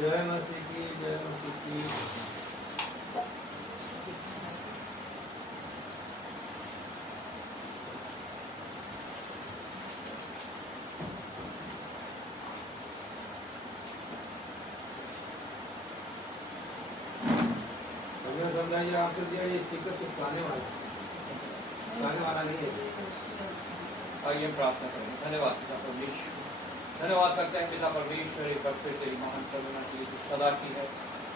जय मसीह की, जय मसीह की। हमें समझाइए, आपको दिया ये स्टिकर चिपकाने वाला नहीं है। आइए प्रार्थना करें। धन्यवाद पिता परमेश्वर, धन्यवाद करते हैं पिता परमेश्वर, एक बार फिर तेरी महान करुणा के लिए जो सदा की है,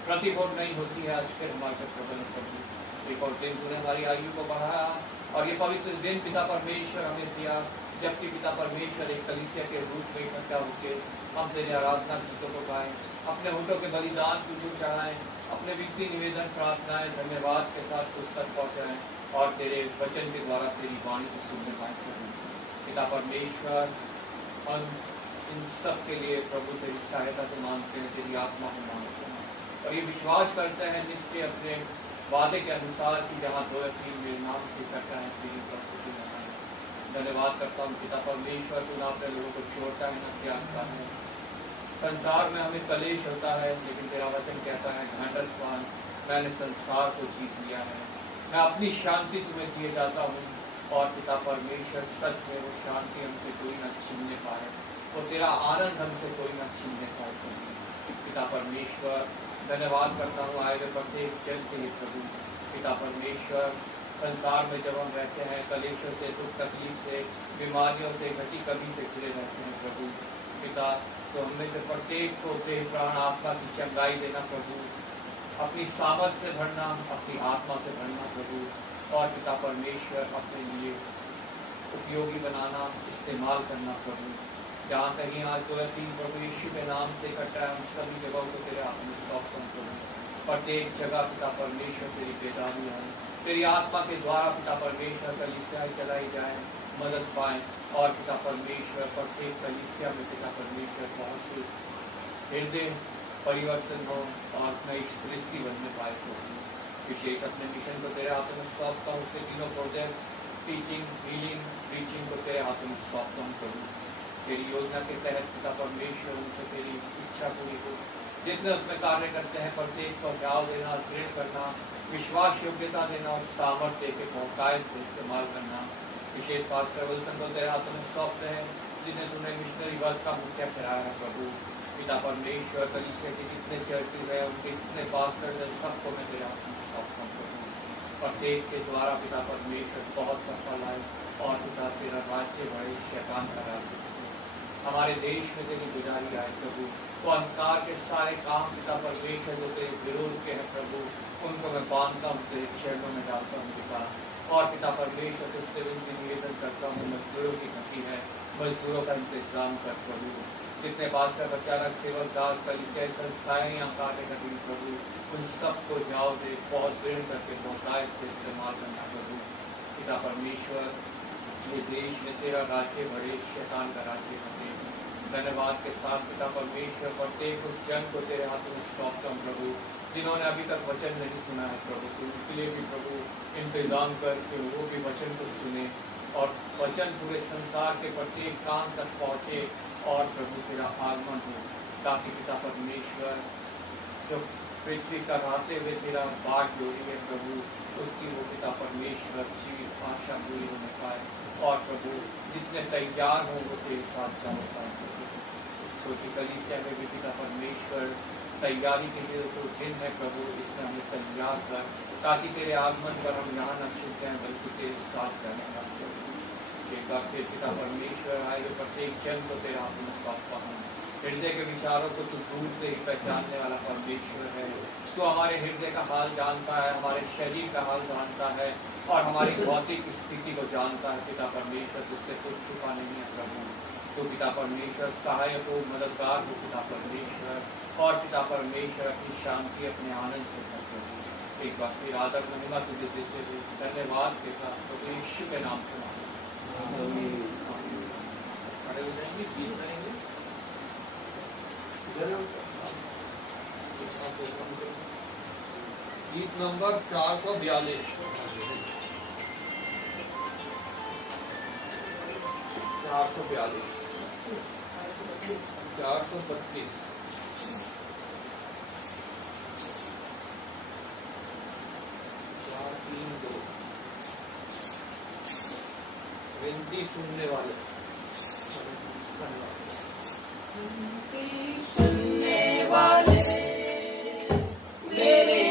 प्रतिभूत नहीं होती है। आज फिर हमारे प्रबल प्रभु एक और दिन तूने हमारी आयु को बढ़ाया और ये पवित्र दिन पिता परमेश्वर हमें दिया, जबकि पिता परमेश्वर एक कलीसिया के रूप में इकट्ठा होकर हम तेरे आराधना गीतों को गाएं, अपने होठों के बलिदान तुझे चढ़ाएं, अपने विनती निवेदन प्रार्थनाएं धन्यवाद के साथ पुस्तक पहुँचाएं और तेरे वचन के द्वारा तेरी वाणी को सुनने पाए। पिता परमेश्वर, हम इन सब के लिए प्रभु तेरी सहायता को मांगते हैं, तेरी आत्मा को मांगते हैं और ये विश्वास करते हैं निश्चय अपने वादे के अनुसार कि जहाँ 2 या 3 मेरे नाम से इकट्ठा है तेरी उपस्थिति में आए। धन्यवाद करता हूँ पिता परमेश्वर, तू ना अपने लोगों को छोड़ता है, न त्यागता है। संसार में हमें कलेश होता है, लेकिन तेरा वचन कहता है घाटस्वान मैंने संसार को जीत लिया है, मैं अपनी शांति तुम्हें दिए जाता हूँ। और पिता परमेश्वर, सच में वो शांति हमसे कोई न छीनने पाए, वो तेरा आनंद हमसे कोई न छीनने पाए। पिता परमेश्वर, धन्यवाद करता हूँ आए हुए प्रत्येक जन के लिए प्रभु। पिता परमेश्वर, संसार में जब हम रहते हैं कलेशों से, दुख तकलीफ से, बीमारियों से, घटी कभी से घिरे रहते हैं प्रभु पिता, तो हमें से प्रत्येक को देह प्राण आत्मा की चंगाई देना प्रभु, अपनी सामर्थ से भरना, अपनी आत्मा से भरना प्रभु, और पिता परमेश्वर अपने लिए उपयोगी बनाना, इस्तेमाल करना प्रभु। जहाँ कहीं आज 2 या 3 प्रभु यीशु के नाम से इकट्ठा है, हम सभी जगहों को तेरे हाथ में सौंपता हूं प्रभु। प्रत्येक जगह पिता परमेश्वर तेरी बेदारी आए, तेरी आत्मा के द्वारा पिता परमेश्वर कलीसिया चलाई जाए, मदद पाए और पिता परमेश्वर प्रत्येक कलीसिया में पिता परमेश्वर बहुत से हृदय परिवर्तन हो और नई सृष्टि बनने पाए प्रभु। विशेष अपने मिशन को तेरे हाथों में सौंपता हूँ, उसके तीनों प्रोजेक्ट टीचिंग, हीलिंग, प्रीचिंग को तेरे हाथों में सौंपता हूँ प्रभु। तेरी योजना के तहत पिता परमेश्वर उनसे तेरी इच्छा पूरी हो, जितने उसमें कार्य करते हैं प्रत्येक को ध्यान देना, दृढ़ करना, विश्वास योग्यता देना और सामर्थ्य के बहुतायत से इस्तेमाल करना। विशेष पास्टर विल्सन को तेरे हाथों में सौंपते हैं, जिन्हें तूने मिशनरी वर्क का मुखिया ठहराया है प्रभु। पिता परमेश्वर, कलीसिया के जितने चर्चेज है, उनके जितने पास्टर है, सबको मैं तेरे हाथ में सौंपता हूं प्रभु। प्रत्येक के द्वारा पिता परमेश्वर बहुत सफल आए और पिता तेरा राज्य बड़े, शैतान का राज्य हमारे देश में तेरी गुजारी आए प्रभु। वो अंधकार के सारे काम पिता परमेश्वर जो तेरे विरोध के हैं प्रभु, उनको मैं बांधता हूँ, तेरे चरणों में डालता हूँ पिता। और पिता परमेश्वर तुझसे विनती निवेदन करता हूँ, मजदूरों की घटी है, मजदूरों का इंतजाम कर प्रभु। जितने पास्टर, प्रचारक, सेवक, दास, कलीसिया संस्थाएं यहाँ कार्य कर रही प्रभु, उन सबको जाओ दे, बहुत दृढ़ करके बहुतायत से इस्तेमाल करना प्रभु। पिता परमेश्वर, ये देश में तेरा राज्य बढ़े, शैतान का राज्य घटे। धन्यवाद के साथ पिता परमेश्वर प्रत्येक उस जन को तेरे हाथों में सौंपता हूँ प्रभु, जिन्होंने अभी तक वचन नहीं सुना है प्रभु। तो उनके लिए भी प्रभु इंतजाम करके वो भी वचन को सुने और वचन पूरे संसार के प्रत्येक काम तक पहुँचे और प्रभु तेरा आगमन हो, ताकि पिता परमेश्वर जो पृथ्वी कराते हुए तेरा बाट जोड़ी है प्रभु, उसकी वो पिता परमेश्वर जीवित आशा पूरी होने पाए और प्रभु जितने तैयार हो वो तेरे साथ जाने पाए प्रभु। छोटी कलीसिया में भी पिता परमेश्वर तैयारी के लिए तो दिन है प्रभु, इसमें हमें तैयार कर, ताकि तेरे आगमन पर हम यहाँ न छूट जाएं बल्कि तेरे साथ जाने का प्रभु। एक बार फिर पिता परमेश्वर आए हुए प्रत्येक जन को तेरे हाथ में सौंपता हूँ। हृदय के विचारों को तू दूर से ही पहचानने वाला परमेश्वर है। तू हमारे हृदय का हाल जानता है, हमारे शरीर का हाल जानता है और हमारी भौतिक स्थिति को जानता है। पिता परमेश्वर, तुझसे कुछ छुपा नहीं है प्रभु। तो पिता परमेश्वर सहायक हो, मददगार हो पिता परमेश्वर, और पिता परमेश्वर अपनी शांति, अपने आनंद से कर प्रभु। एक बार फिर आदर महिमा तुझे देते हुए धन्यवाद के साथ प्रभु यीशु के नाम से खड़े हो जाएंगे, गीत करेंगे। गीत नंबर 442, 442, 432। उनकी सुनने वाले। सुनने वाले मेरे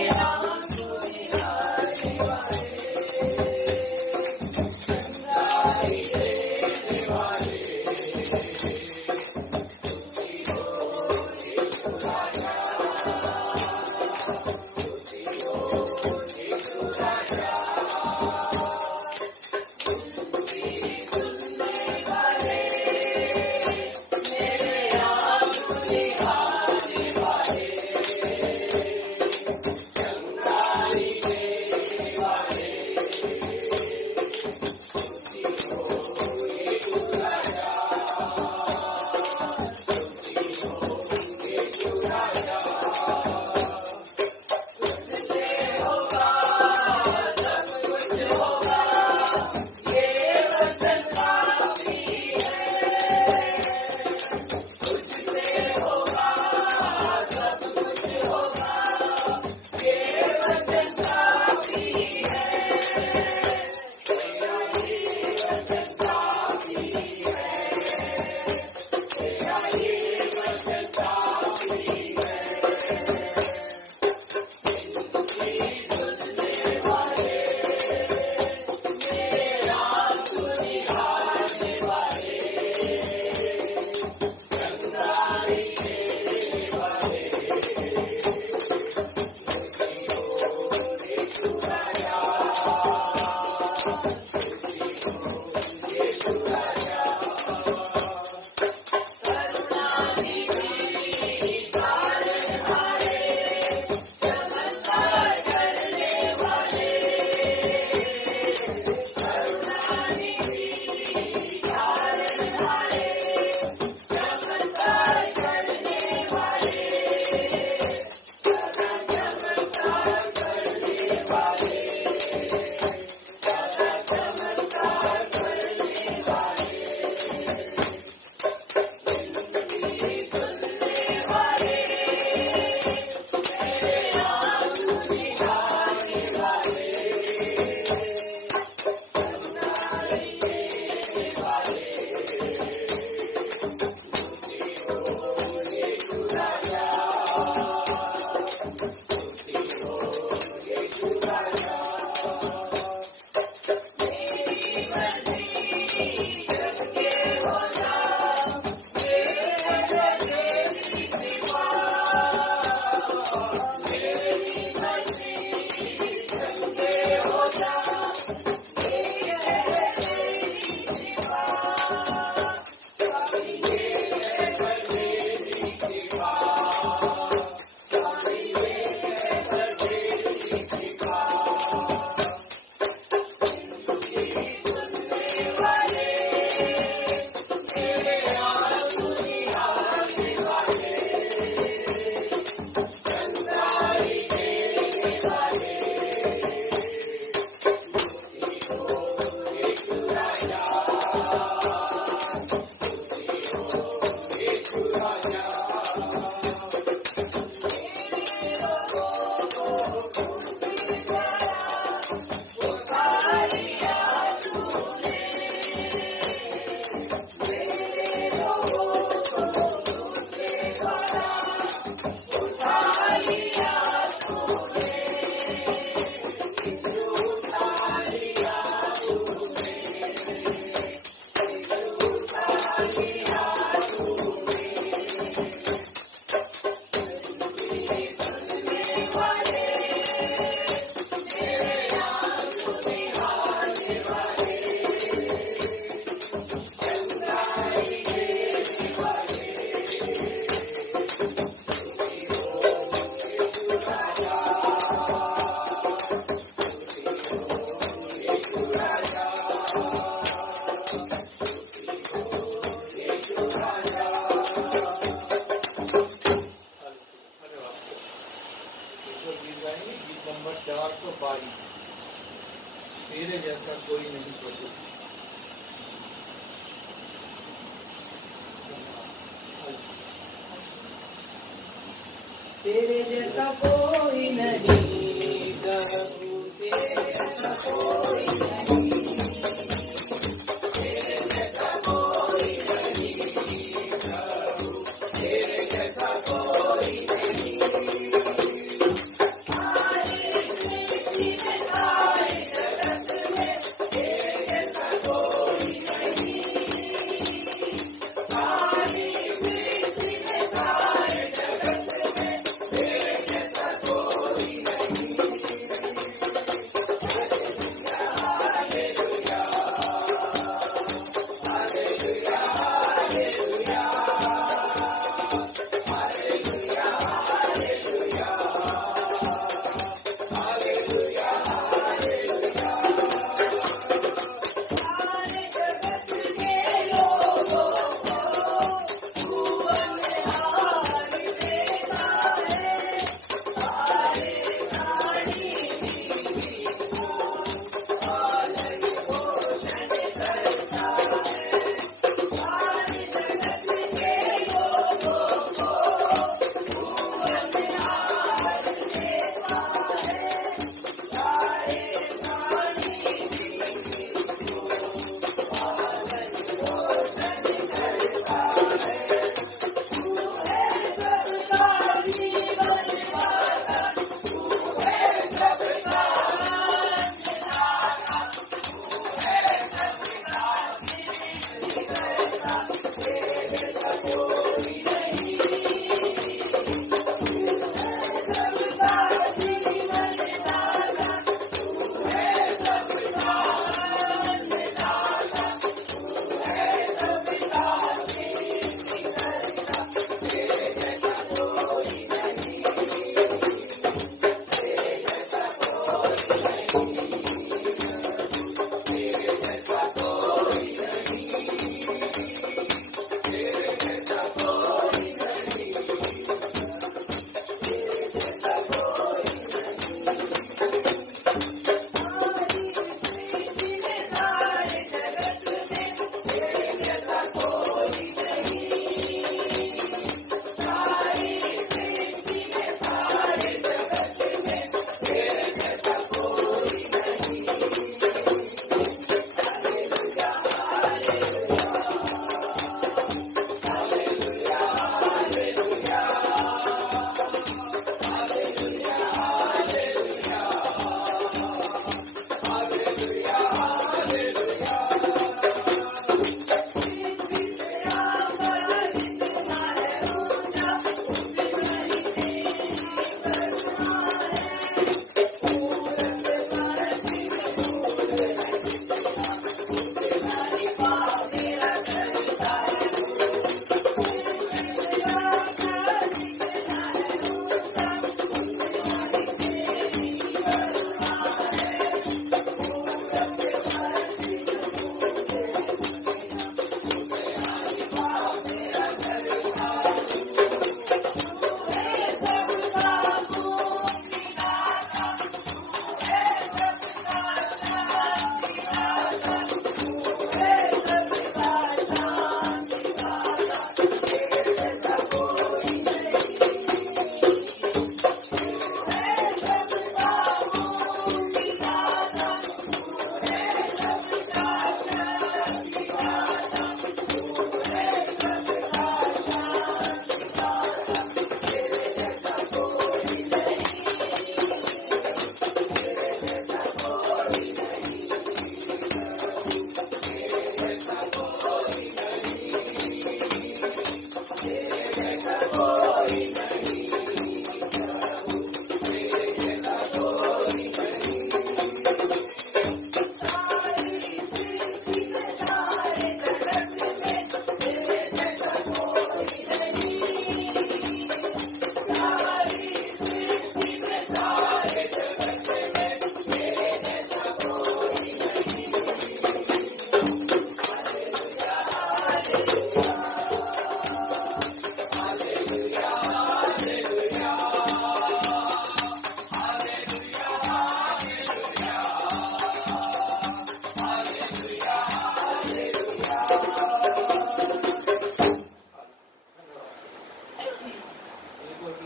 तेरे जैसा कोई नहीं प्रभु। तेरे जैसा कोई नहीं प्रभु, तेरे जैसा कोई नहीं।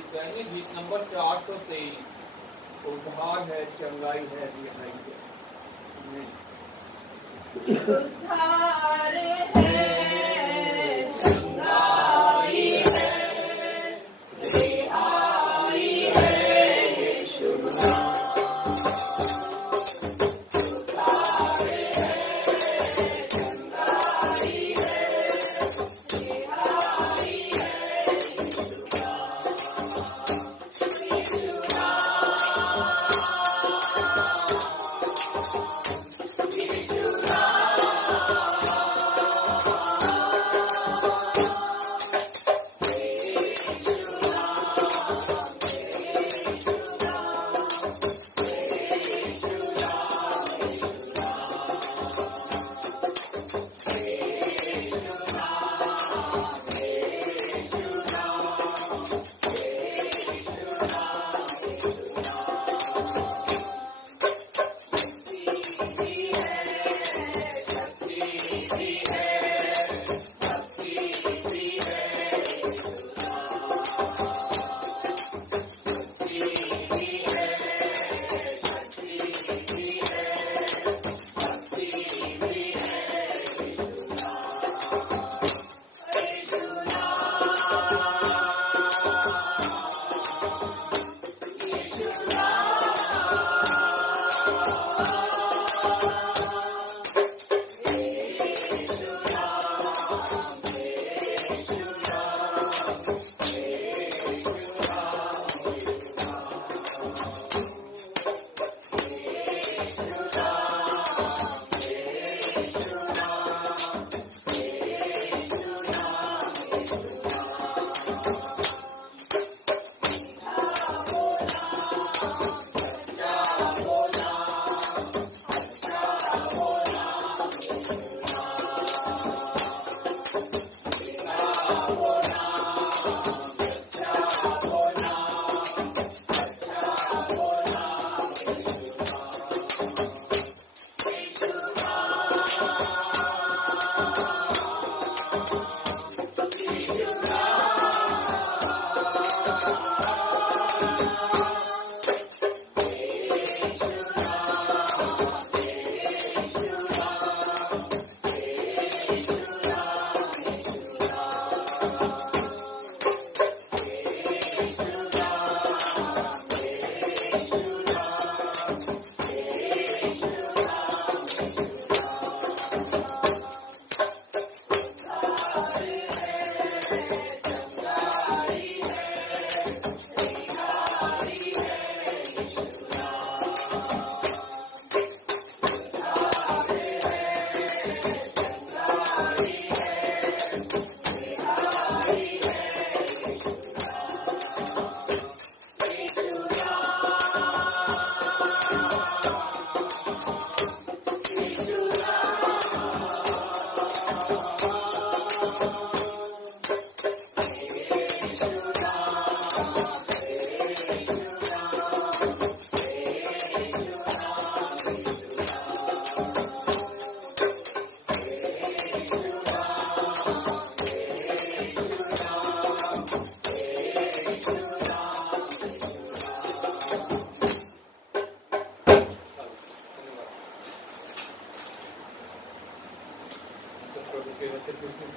कहेंगे गीत नंबर 423। उद्धार है, चंगाई है, रिहाई है। उद्धार है, चंगाई है, रिहाई है, यीशु नाम। उद्धार है, चंगाई है, रिहाई है, यीशु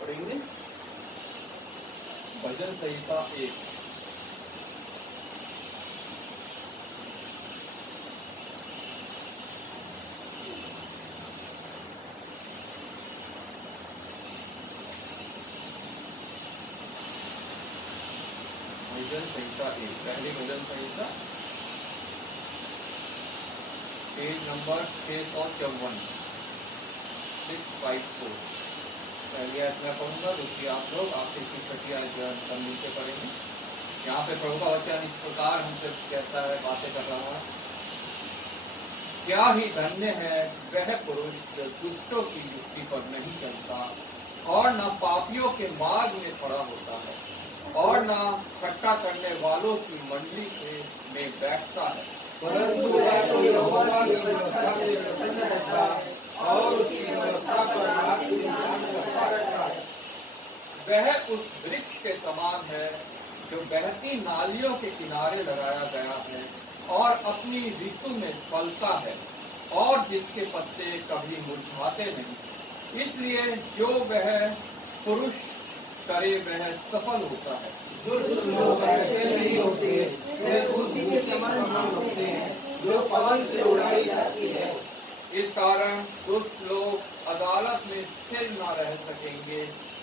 पढ़ेंगे भजन संहिता 1। भजन संहिता 1, पहली भजन संहिता, पेज नंबर 654, 654। पहली आयत मैं पढ़ूंगा, दूसरी आप लोग, आपसे छठी आयत जो है नीचे पढ़ेंगे। यहाँ पे प्रभु का वचन इस प्रकार हमसे कहता है, बातें कर रहा है। क्या ही धन्य है वह पुरुष जो दुष्टों की युक्ति पर नहीं चलता और न पापियों के मार्ग में खड़ा होता है और न ठट्टा करने वालों की मंडली में बैठता है, परंतु वह तो यहोवा की व्यवस्था से प्रसन्न रहता और उसकी व्यवस्था पर रात दिन ध्यान करता रहता है। वह उस वृक्ष के समान है जो बहती नालियों के किनारे लगाया गया है और अपनी ऋतु में फलता है और जिसके पत्ते कभी मुरझाते नहीं, इसलिए जो वह पुरुष करे वह सफल होता है। दुष्ट लोग ऐसे नहीं होते, वे उसी के समान मान होते हैं जो पवन से उड़ाई जाती है। इस कारण दुष्ट लोग अदालत में स्थिर न रह सकेंगे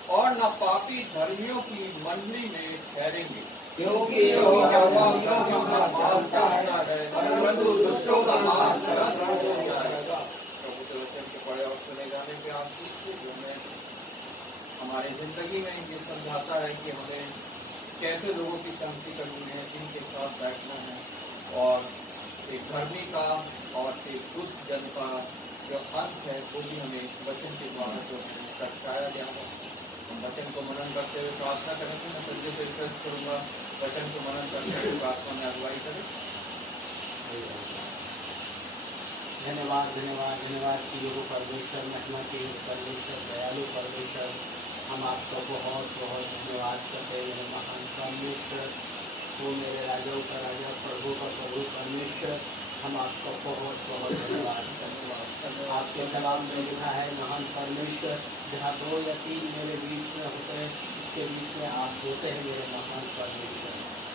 और न पापी धर्मियों की मंडली में ठहरेंगे, क्योंकि यहोवा पापियों का मार्ग बांधता है, परंतु दुष्टों का मार्ग भ्रष्ट हो जाएगा। प्रभु के वचन के पढ़े और सुने जाने पे आप सीखते जो हमें हमारी जिंदगी में ये समझाता है कि हमें कैसे लोगों की संगति करनी है, जिनके साथ बैठना है, और एक धर्मी का और एक दुष्ट जन का जो अंत है वो भी हमें इस वचन के द्वारा जो दर्शाया गया है। हम वचन को मनन करते हुए प्रार्थना करें। मैं सभी से रिक्वेस्ट करूंगा वचन को मनन करते हुए प्रार्थना में अगुवाई करें। धन्यवाद धन्यवाद धन्यवाद कि वो परमेश्वर, महिमा के परमेश्वर, दयालु परमेश्वर, हम आपका बहुत बहुत धन्यवाद करते हैं। मेरे महान परमेश्वर, वो मेरे राजाओं का राजा, प्रभु का प्रभु परमेश्वर, हम आपका बहुत बहुत धन्यवाद करते हैं। आपके कलाम में लिखा है, महान परमेश्वर, जहाँ 2 या 3 मेरे बीच में होते हैं, इसके बीच में आप होते हैं मेरे महान परमेश्वर।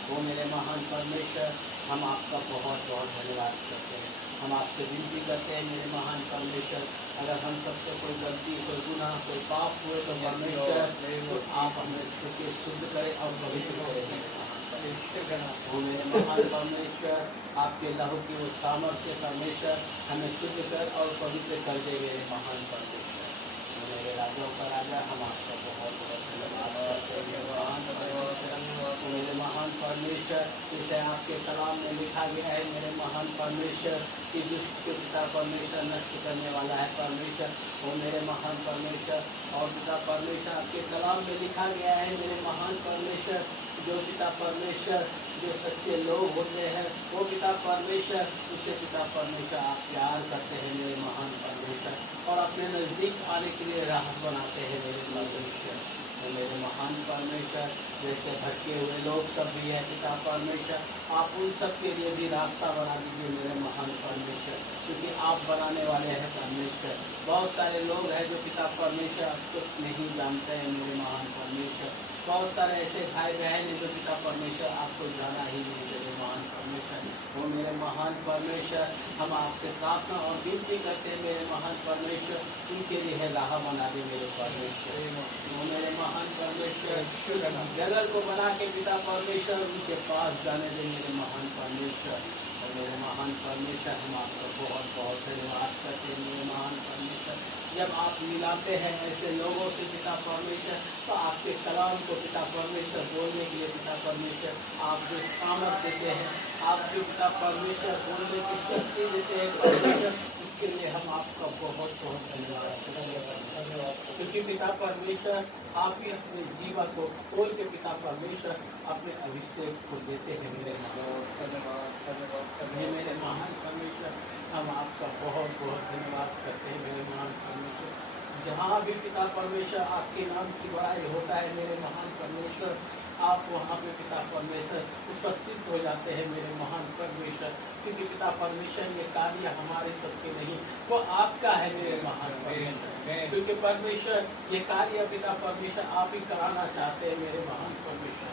वो मेरे महान परमेश्वर, हम आपका बहुत बहुत धन्यवाद करते हैं। हम आपसे विनती करते हैं मेरे महान परमेश्वर, अगर हम सबसे कोई गलती, कोई गुनाह, कोई पाप हुए तो परमेश्वर तो आप हमें छुके शुद्ध करें और पवित्र करें। वो मेरे महान परमेश्वर, आपके लहू की वो सामर्थ्य परमेश्वर हमें शुद्ध कर और पवित्र कर दे मेरे महान परमेश्वर। वो मेरे राजाओं का राजा, हम आपका बहुत बहुत धन्यवाद करते हैं महान परमेश्वर। मेरे महान परमेश्वर, जिसे आपके कलाम में लिखा गया है मेरे महान परमेश्वर कि दुष्ट के पिता परमेश्वर नष्ट करने वाला है परमेश्वर। वो मेरे महान परमेश्वर और पिता परमेश्वर, आपके कलाम में लिखा गया है मेरे महान परमेश्वर, जो पिता परमेश्वर जो सच्चे लोग होते हैं, वो पिता परमेश्वर, उससे पिता परमेश्वर आप प्यार करते हैं मेरे महान परमेश्वर, और अपने नज़दीक आने के लिए राह बनाते हैं मेरे परमेश्वर। तो मेरे महान परमेश्वर, जैसे भटके हुए लोग सब भी है पिता परमेश्वर, आप उन सब के लिए भी रास्ता बना दीजिए मेरे महान परमेश्वर, क्योंकि आप बनाने वाले हैं परमेश्वर। बहुत सारे लोग हैं जो पिता परमेश्वर आपको नहीं जानते हैं मेरे महान परमेश्वर। बहुत सारे ऐसे भाई बहन हैं जो पिता परमेश्वर आपको जाना ही नहीं मेरे महान परमेश्वर। वो मेरे महान परमेश्वर, हम आपसे प्रार्थना और विनती करते हैं मेरे महान परमेश्वर, उनके लिए राह बना दे मेरे परमेश्वर। वो मेरे महान परमेश्वर, जगह को बना के पिता परमेश्वर उनके पास जाने दे मेरे महान परमेश्वर। और मेरे महान परमेश्वर, हम आपका बहुत बहुत धन्यवाद करते हैं मेरे महान परमेश्वर। जब आप मिलाते हैं ऐसे लोगों से पिता परमेश्वर, तो आपके कलाम को पिता परमेश्वर बोलने के लिए पिता परमेश्वर आप जो सामर्थ देते हैं, आप जो पिता परमेश्वर बोलने की शक्ति देते हैं परमेश्वर, इसके लिए हम आपका बहुत बहुत धन्यवाद। क्योंकि पिता परमेश्वर आप ही अपने जीवन को खोल के पिता परमेश्वर अपने अभिषेक को देते हैं मेरे मेरे महान परमेश्वर, हम आपका बहुत बहुत धन्यवाद करते हैं मेरे महान परमेश्वर। जहाँ भी पिता परमेश्वर आपके नाम की बड़ाई होता है मेरे महान परमेश्वर, आप वहाँ पे पिता परमेश्वर उपस्थित हो जाते हैं मेरे महान परमेश्वर, क्योंकि पिता परमेश्वर ये कार्य हमारे सबके नहीं, वो आपका है मेरे महान परमेश्वर। क्योंकि परमेश्वर ये कार्य पिता परमेश्वर आप ही कराना चाहते हैं मेरे महान परमेश्वर।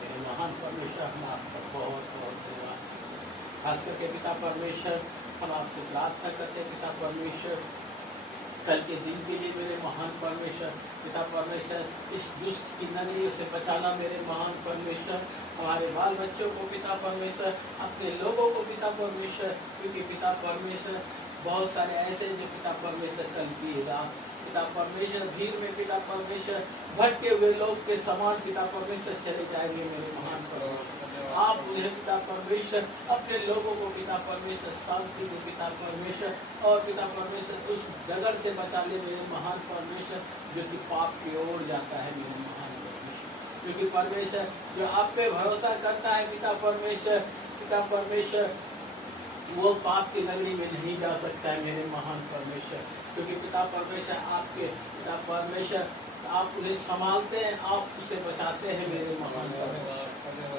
मेरे महान परमेश्वर, हम आपका बहुत बहुत धन्यवाद। खास करके पिता परमेश्वर, हम आपसे प्रार्थना करते हैं पिता परमेश्वर, कल के दिन के लिए मेरे महान परमेश्वर, पिता परमेश्वर इस दुष्ट की नगरियों से बचाना मेरे महान परमेश्वर। हमारे बाल बच्चों को पिता परमेश्वर, अपने लोगों को पिता परमेश्वर, क्योंकि पिता परमेश्वर बहुत सारे ऐसे जो पिता परमेश्वर कल की रात पिता परमेश्वर भीड़ में पिता परमेश्वर भटके हुए लोग के समान पिता परमेश्वर चले जाएंगे मेरे महान परमेश्वर। आप उन्हें पिता परमेश्वर अपने लोगों को पिता परमेश्वर शांति दे पिता परमेश्वर, और पिता परमेश्वर उस जगह से बचा ले मेरे महान परमेश्वर जो कि पाप की ओर जाता है मेरे महान परमेश्वर। क्योंकि परमेश्वर जो आप पे भरोसा करता है पिता परमेश्वर वो पाप की नगरी में नहीं जा सकता है मेरे महान परमेश्वर। क्योंकि पिता परमेश्वर आपके पिता परमेश्वर आप उन्हें संभालते हैं, आप उसे बचाते हैं मेरे महान परमेश्वर।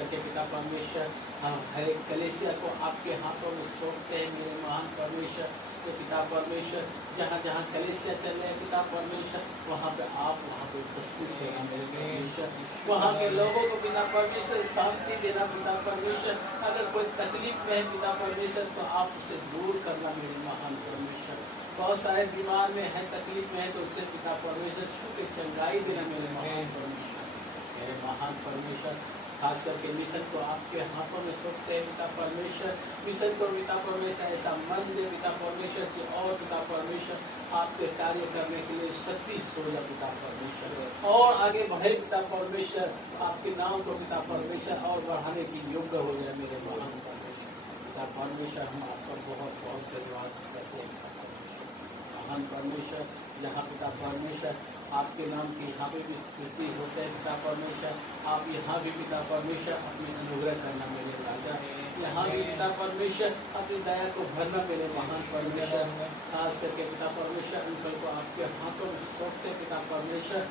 करके पिता परमेश्वर हम हर एक कलीसिया को आपके हाथों में सौंपते हैं मेरे महान परमेश्वर। तो पिता परमेश्वर जहाँ जहाँ कलीसिया चल रहे हैं पिता परमेश्वर वहाँ पे आप वहाँ पे उपस्थित हैं मेरे परमेश्वर। वहाँ के लोगों को पिता परमेश्वर शांति देना पिता परमेश्वर। अगर कोई तकलीफ में है पिता परमेश्वर तो आप उसे दूर करना मेरे महान परमेश्वर। बहुत सारे बीमार में है तकलीफ में है तो उसे पिता परमेश्वर छू के चंगाई देना मेरे महान परमेश्वर। मेरे महान परमेश्वर खास करके मिशन को आपके हाथों में सौंपते हैं पिता परमेश्वर। मिशन को पिता परमेश्वर ऐसा मन दे पिता परमेश्वर की और पिता परमेश्वर आपके कार्य करने के लिए शक्ति हो जाए पिता परमेश्वर और आगे बढ़े पिता परमेश्वर। आपके नाम को पिता परमेश्वर और बढ़ाने की योग्य हो जाए मेरे महान परमेश्वर। पिता परमेश्वर हम आपका बहुत बहुत धन्यवाद करते हैं महान परमेश्वर। यहाँ पिता परमेश्वर आपके नाम की यहाँ पे भी स्तुति होते हैं पिता परमेश्वर। आप यहाँ भी पिता परमेश्वर अपने अनुग्रह करना मेरे राजा। यहाँ भी पिता परमेश्वर अपनी दया को भरना मेरे महान परमेश्वर। खास करके पिता परमेश्वर अंकल को आपके हाथों में सौंपते पिता परमेश्वर।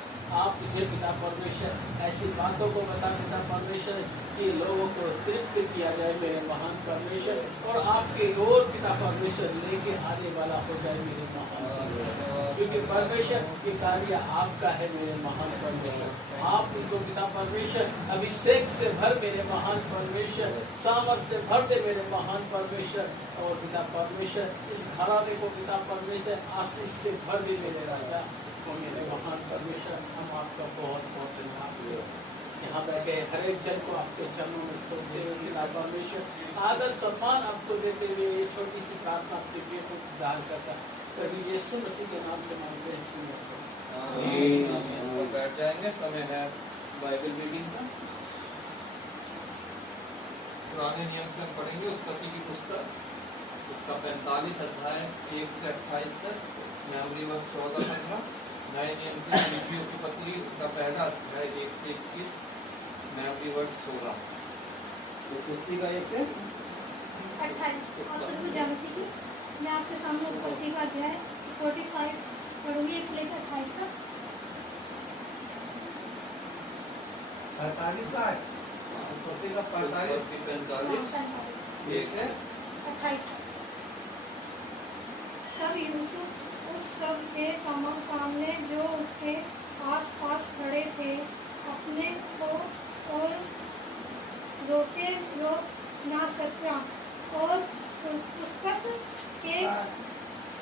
आप मुझे पिता परमेश्वर ऐसी बातों को बता पिता परमेश्वर कि लोगों को तृप्त किया जाए मेरे महान परमेश्वर और आपके ओर पिता परमेश्वर लेके आने वाला हो जाए मेरे महान परमेश्वर। क्योंकि परमेश्वर ये कार्य आपका है मेरे महान परमेश्वर। आप उनको पिता परमेश्वर अभिषेक से भर मेरे महान परमेश्वर। सामर्थ से भर दे मेरे महान परमेश्वर और पिता परमेश्वर इस घराने को पिता परमेश्वर आशीष से भर दे मेरे राजा और मेरे महान परमेश्वर। हम आपका बहुत बहुत धन्यवाद यहाँ बैठे हर एक जन को आपके चरणों में सौंपते हुए पिता परमेश्वर आदर सम्मान आपको देते हुए ये छोटी सी प्रार्थना आपके प्रिय को दान करता कभी यीशु मसीह के नाम से मांगते हैं सुनिए। बैठ जाएंगे। समय है बाइबल रीडिंग का। पुराने नियम से हम पढ़ेंगे उत्पत्ति की पुस्तक उसका 45 अध्याय 1 से 28 तक। न्यायावली वर्ष 14-15। नए नियम से लिखी की पत्री उसका पहला अध्याय 1 से 21। न्यायावली वर्ष 16। उत्पत्ति का 1 से 28। मैं आपके सामने उत्पत्ति का अध्याय 45 पढ़ूंगी 1 से लेकर 28 तक। 45 का है। उत्पत्ति का 45 1 से 28 तक। तब यूसुफ उस सब के सामने जो उसके आस पास खड़े थे अपने को और रोक ना सका और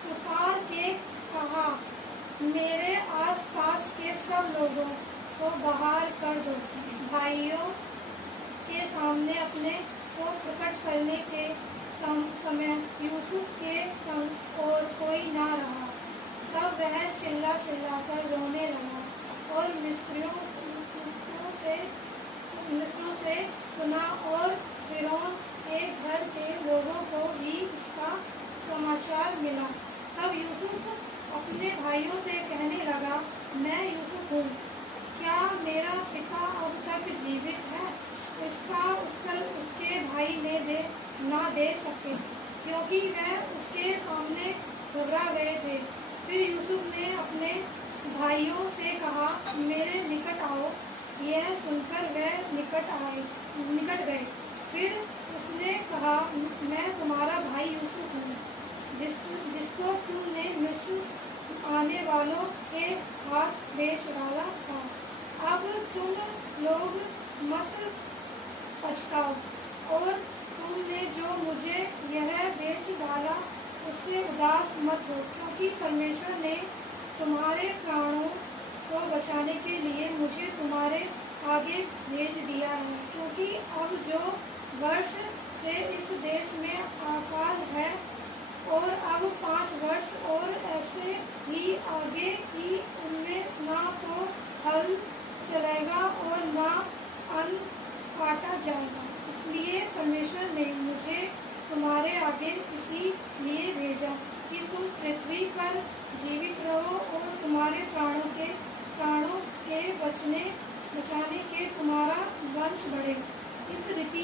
पुकार के कहा मेरे आस पास के सब लोगों को बाहर कर दो। भाइयों के सामने अपने को प्रकट करने के समय यूसुफ के संग और कोई ना रहा। तब वह चिल्ला कर रोने लगा और मिस्रियों से सुना और फिरौन के घर के लोगों को भी इसका समाचार मिला। तब यूसुफ अपने भाइयों से कहने लगा मैं यूसुफ हूँ, क्या मेरा पिता अब तक जीवित है? इसका उत्तर उसके भाई ने ना दे सके क्योंकि वह उसके सामने घबरा गए थे। फिर यूसुफ ने अपने भाइयों से कहा मेरे निकट आओ। यह सुनकर वह निकट गए। फिर उसने कहा मैं तुम्हारा भाई यूसुफ हूँ जिसको तुमने मिस्र आने वालों के हाथ बेच डाला था। अब तुम लोग मत पछताओ और तुमने जो मुझे यह बेच डाला उससे उदास मत हो क्योंकि परमेश्वर ने तुम्हारे प्राणों को बचाने के लिए मुझे तुम्हारे आगे भेज दिया है। क्योंकि अब जो वर्ष से इस देश में अकाल है और अब 5 वर्ष और ऐसे ही आगे की उनमें ना तो हल चलेगा और ना अन्न काटा जाएगा। इसलिए परमेश्वर ने मुझे तुम्हारे आगे इसीलिए भेजा कि तुम पृथ्वी पर जीवित रहो और तुम्हारे प्राणों के बचाने के तुम्हारा वंश बढ़े। इस रीति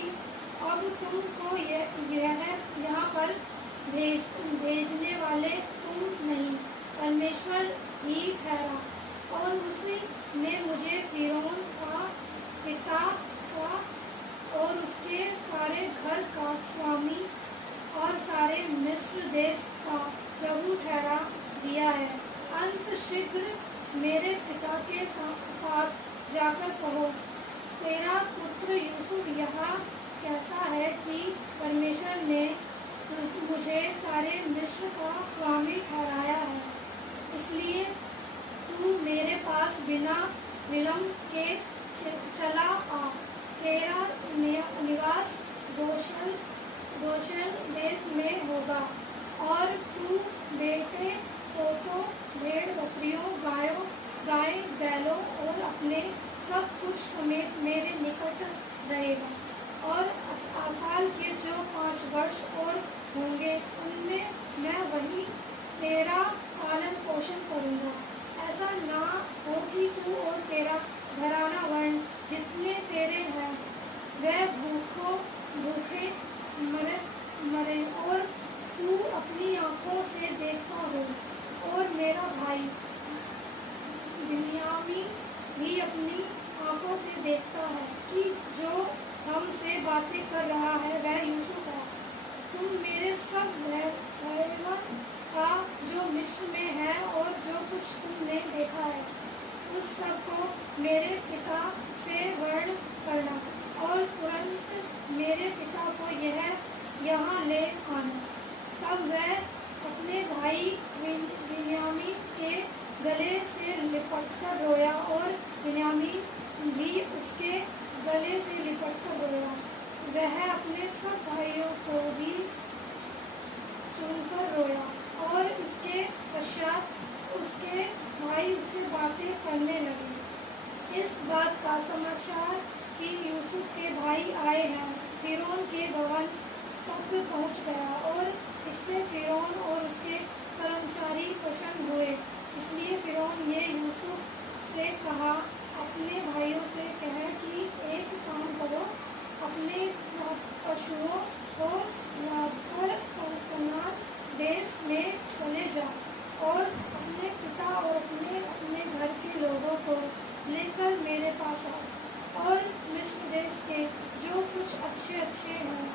अब तुमको यहाँ पर भेजने वाले तुम नहीं परमेश्वर ही ठहरा। और उसने मुझे फिरौन का पिता जाकर कहो, तेरा पुत्र यूसुफ यहाँ कहता है कि परमेश्वर ने मुझे सारे मिस्र का स्वामी ठहराया है, इसलिए तू मेरे पास बिना विलम्ब के चला आ। तेरा निवास गोशेन देश में होगा और तू बेटे पोतों, भेड़ बकरियों, गाय बैलों और अपने सब कुछ समेत मेरे निकट रहेगा। और अकाल के जो 5 वर्ष और होंगे उनमें मैं वही तेरा पालन पोषण करूँगा। ऐसा ना हो कि तू और तेरा घराना वर्ण जितने तेरे हैं वह भूखे मरे और तू अपनी आंखों से देखता हो और मेरा भाई बिन्यामीन भी अपनी आंखों से देखता है कि जो हमसे बातें कर रहा है वह यूसुफ है। तुम मेरे सब भाइयों का जो मिस्र में है और जो कुछ तुमने देखा है उस सब को मेरे पिता से वर्ण करना और तुरंत मेरे पिता को यहाँ ले आना। तब वह अपने भाई बिन्यामीन के गले से लिपटकर रोया और बिन्यामीन भी उसके गले से लिपटकर रोया। वह अपने सब भाइयों को भी चुनकर रोया और इसके पश्चात उसके भाई उससे बातें करने लगे। इस बात का समाचार कि यूसुफ के भाई आए हैं फिरौन के भवन तक पहुंच गया और इससे फिरौन और उसके कर्मचारी प्रसन्न हुए। इसलिए फिरौन ने यूसुफ से कहा, अपने भाइयों से कह कि एक काम करो, अपने पशुओं को लादकर कनान देश में चले जाओ और अपने पिता और अपने घर के लोगों को लेकर मेरे पास आओ और मिस्र देश के जो कुछ अच्छे हैं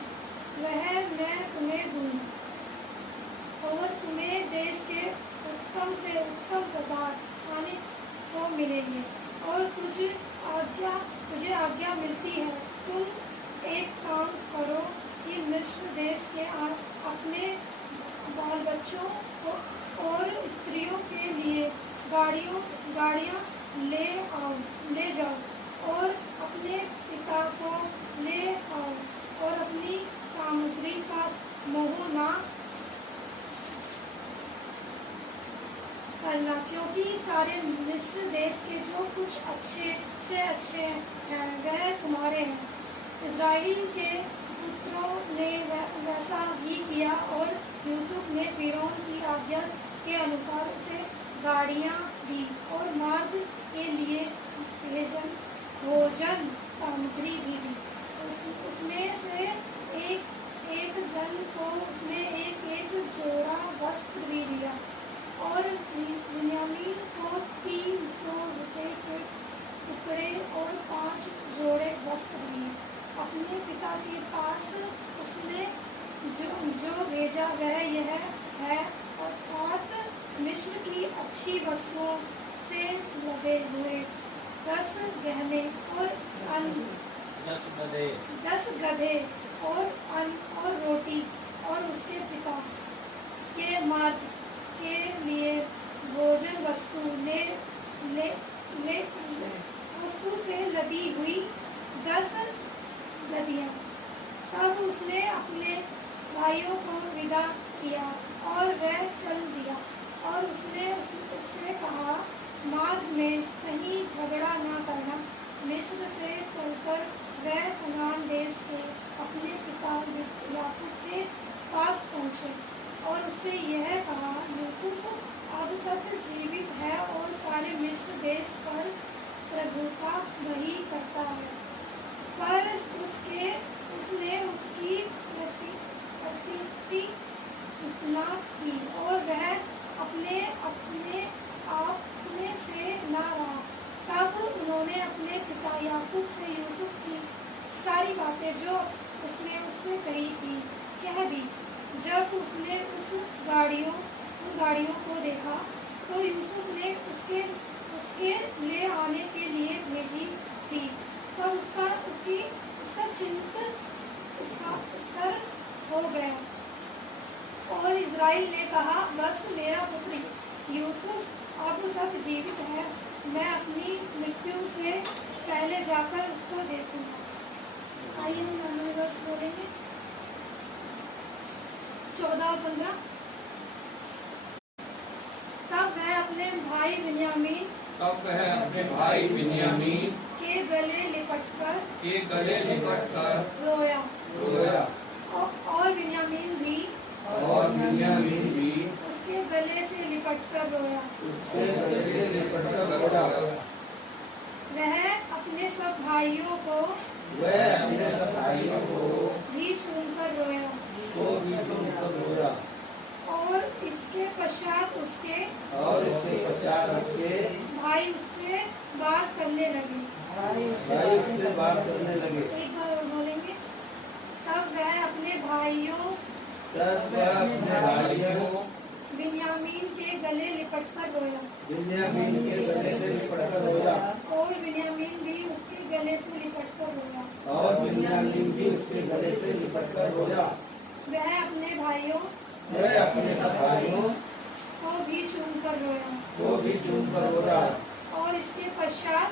वह मैं तुम्हें दूंगा और तुम्हें देश के उत्तम से उत्तम पदार्थ खाने को मिलेंगे। और तुझे आज्ञा मिलती है, तुम एक काम करो कि मिस्र देश के अपने बाल बच्चों और स्त्रियों के लिए गाड़ियाँ ले जाओ और अपने पिता को ले आओ और अपनी सामग्री का मोह ना करना, क्योंकि सारे मिस्र देश के जो कुछ अच्छे से अच्छे हैं वह तुम्हारे हैं। इस्राएल के पुत्रों ने वैसा ही किया और यूसुफ ने फिरौन की आज्ञा के अनुसार उसे गाड़ियाँ दी और मार्ग के लिए भोजन सामग्री भी दी। उसमें से एक जन को उसने एक जोड़ा वस्त्र भी दिया और बिन्यामीन को 300 रुपये के टुकड़े और 5 जोड़े वस्त्र दिए। अपने पिता के पास उसने जो भेजा वह यह है, अर्थात मिस्र की अच्छी वस्तुओं से लगे हुए 10 गहने और 10 गधे और रोटी और उसके पिता के मार्ग के लिए भोजन वस्तु से लदी हुई 10 गधियाँ। तब उसने अपने भाइयों को विदा किया और वह चल दिया और उसने उससे कहा, मार्ग में कहीं झगड़ा ना करना। मिस्र से चलकर वह कनान देश के अपने पिता याकूब के पास पहुँचे और उससे यह कहा, यूसुफ अब तक जीवित है और सारे मिस्र देश पर प्रभुता वही करता है। पर उसने उसकी प्रतिष्ठा इतना की और वह अपने से ना रहा। तब उन्होंने अपने पिता याकूब से यूसुफ की सारी बातें जो उसने उससे कही थी कह दी। जब उसने उन गाड़ियों को देखा तो यूसुफ ने उसके ले आने के लिए भेजी कहा, बस मेरा पुत्र यूसुफ अब तक जीवित है, मैं अपनी मृत्यु से पहले जाकर उसको देखूंगा। आइए हम अगले वर्ष बोलेंगे 14 और 15। तब वह अपने भाई बिन्यामीन तब वह अपने भाई बिन्यामीन के गले लिपटकर रोया और बिन्यामीन भी उसके गले से लिपटकर रोया। वह अपने सब भाइयों को भी चूमकर रोया और इसके पश्चात उसके भाई उससे बात करने लगे। एक बार और बोलेंगे। तब वह अपने भाइयों बिन्यामीन के गले लिपटकर रोया और बिन्यामीन भी उसके गले से लिपटकर रोया। वह अपने भाइयों को भी चूमकर रोया और इसके पश्चात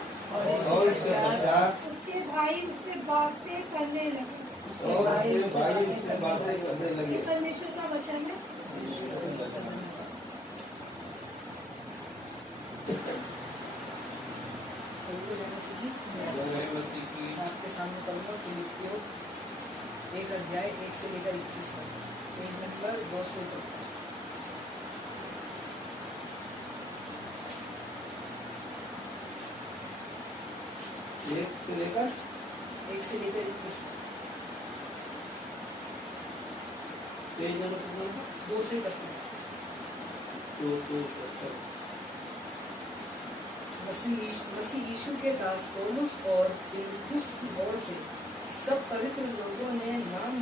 उसके भाई उससे बातें करने लगे। परमेश्वर का वचन है। आपके सामने पढ़ूंगा फिलिपियों 1 अध्याय 1 से लेकर 21 तक, पेज नंबर 271। एक से लेकर 21 तक, 2 से 21। मसीह यीशु के दास पौलुस और फिलिप्पुस की ओर से सब पवित्र लोगों के नाम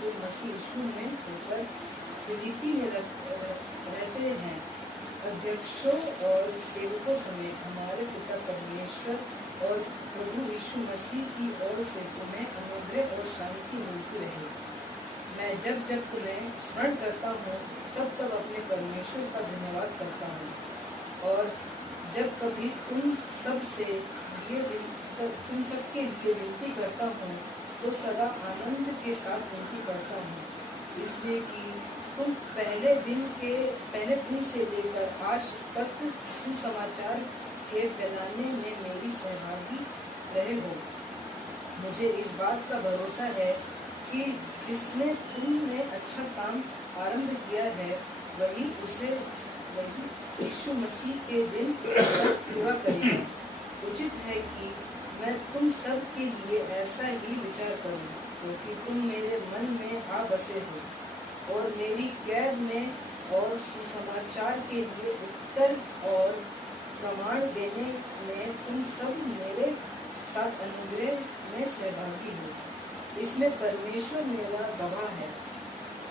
जो मसीह यीशु में होकर फिलिपी में रहते हैं, अध्यक्षों और सेवकों समेत हमारे पिता परमेश्वर और प्रभु यीशु मसीह की ओर से तुम्हें अनुग्रह और शांति मिलती रहे। मैं जब तुम्हें स्मरण करता हूँ तब अपने परमेश्वर का धन्यवाद करता हूँ और जब कभी तुम सबके लिए विनती करता हूँ तो सदा आनंद के साथ विनती करता हूँ, इसलिए कि तुम पहले दिन से लेकर आज तक सुसमाचार के फैलाने में मेरी सहभागी रहे हो। मुझे इस बात का भरोसा है कि जिसने तुमने अच्छा काम आरंभ किया है वही यीशु मसीह के दिन तक पूरा करेगा। उचित है कि मैं तुम सब के लिए ऐसा ही विचार करूं, क्योंकि तुम मेरे मन में आ बसे हो और मेरी कैद में और सुसमाचार के लिए उत्तर और प्रमाण देने में तुम सब मेरे साथ अनुग्रह में सहभागी हो। इसमें परमेश्वर मेरा गवाह है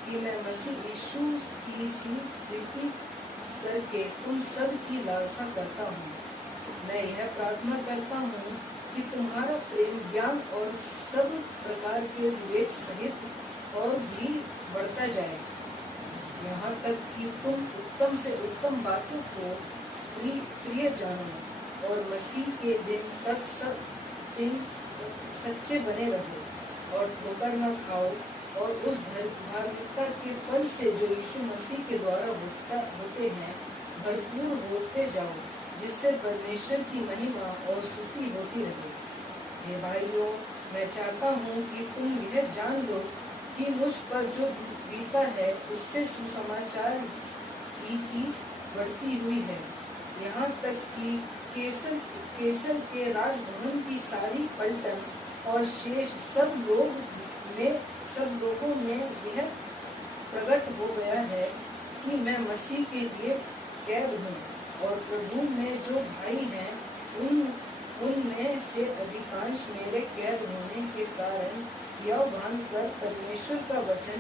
कि मैं मसीह यीशु की सी प्रीति करके तुम सब की लालसा करता हूँ। मैं यह प्रार्थना करता हूँ कि तुम्हारा प्रेम ज्ञान और सब प्रकार के विवेक सहित और भी बढ़ता जाए, यहाँ तक कि तुम उत्तम से उत्तम बातों को प्रिय जानो और मसीह के दिन तक सब दिन सच्चे बने रहो और ठोकर न खाओ और उस धार्मिकता के फल से जो यीशु मसीह के द्वारा होते हैं भरपूर होते जाओ, जिससे परमेश्वर की महिमा और स्तुति होती रहे। हे भाइयों, मैं चाहता हूँ कि तुम यह जान लो कि मुझ पर जो बीता है उससे सुसमाचार की बढ़ती हुई है, यहाँ तक कि केसर के राजभवन की सारी पलटन और शेष सब लोगों में यह प्रकट हो गया है कि मैं मसीह के लिए कैद हूँ और प्रभु में जो भाई हैं उनमें से अधिकांश मेरे कैद होने के कारण यह भान कर परमेश्वर का वचन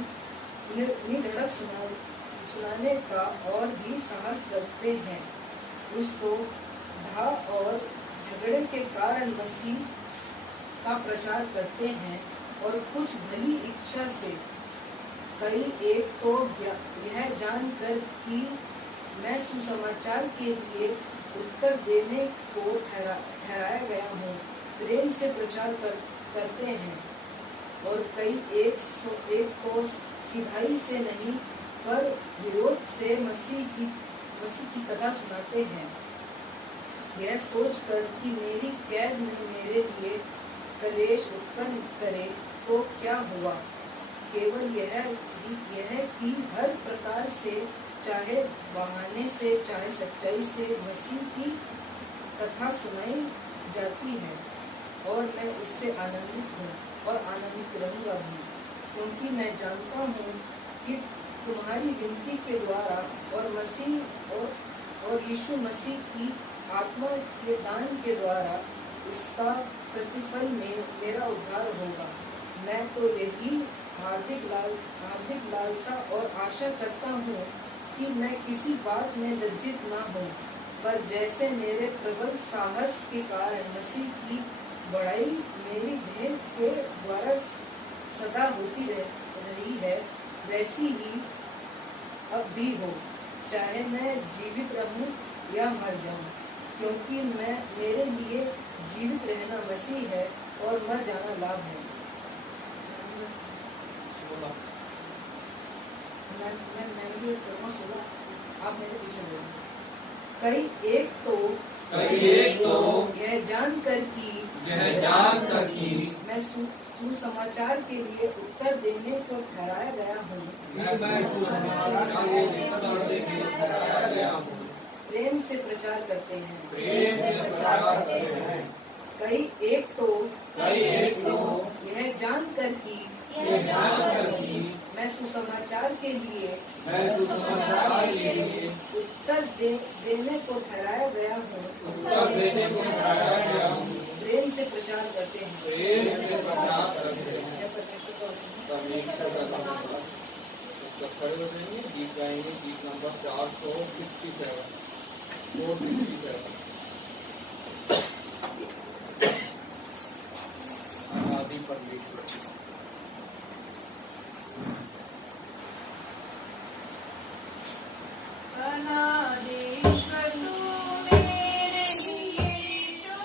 निधड़क सुनाने का और भी साहस रखते हैं। उसको भा और झगड़े के कारण मसीह का प्रचार करते हैं और कुछ भली इच्छा से कई एक तो यह जानकर कि मैं सुसमाचार के लिए उत्तर देने को ठहराया गया हूँ, प्रेम से प्रचार करते हैं। और कई एक तो सिधाई से नहीं पर विरोध से मसीह की कथा सुनाते हैं, यह सोचकर कि मेरी कैद में मेरे लिए कलेश उत्पन्न करे तो क्या हुआ। केवल यह कि हर प्रकार से, चाहे बहाने से चाहे सच्चाई से, मसीह की कथा सुनाई जाती है और मैं इससे आनंदित हूँ और आनंदित रहूँगा भी, क्योंकि मैं जानता हूँ कि तुम्हारी विनती के द्वारा और मसीह और यीशु मसीह की आत्मा के दान के द्वारा इसका प्रतिफल में मेरा उद्धार होगा। मैं तो यही हार्दिक लालसा और आशा करता हूँ कि मैं किसी बात में लज्जित न हूँ, पर जैसे मेरे प्रबल साहस के कारण मसीह की बड़ाई मेरी देह के द्वारा सदा होती रही है, वैसी ही अब भी हो, चाहे मैं जीवित रहूं या मर जाऊं, क्योंकि मेरे लिए जीवित रहना मसीह है और मर जाना लाभ है। आप मेरे पीछे बोलो। कई एक तो यह जानकर कि मैं सुसमाचार के लिए उत्तर देने को ठहराया गया हूँ, प्रेम से प्रचार करते हैं। कई एक तो यह जानकर कि मैं सुसमाचार के लिए उत्तर देने को ठहराया गया हूँ, प्रेम से प्रचार करते हैं। खड़े हो जाएंगे, गीत गाएंगे, गीत नंबर 457 457। आदि परमेश्वर अनादिश्वर तू मेरे यीशु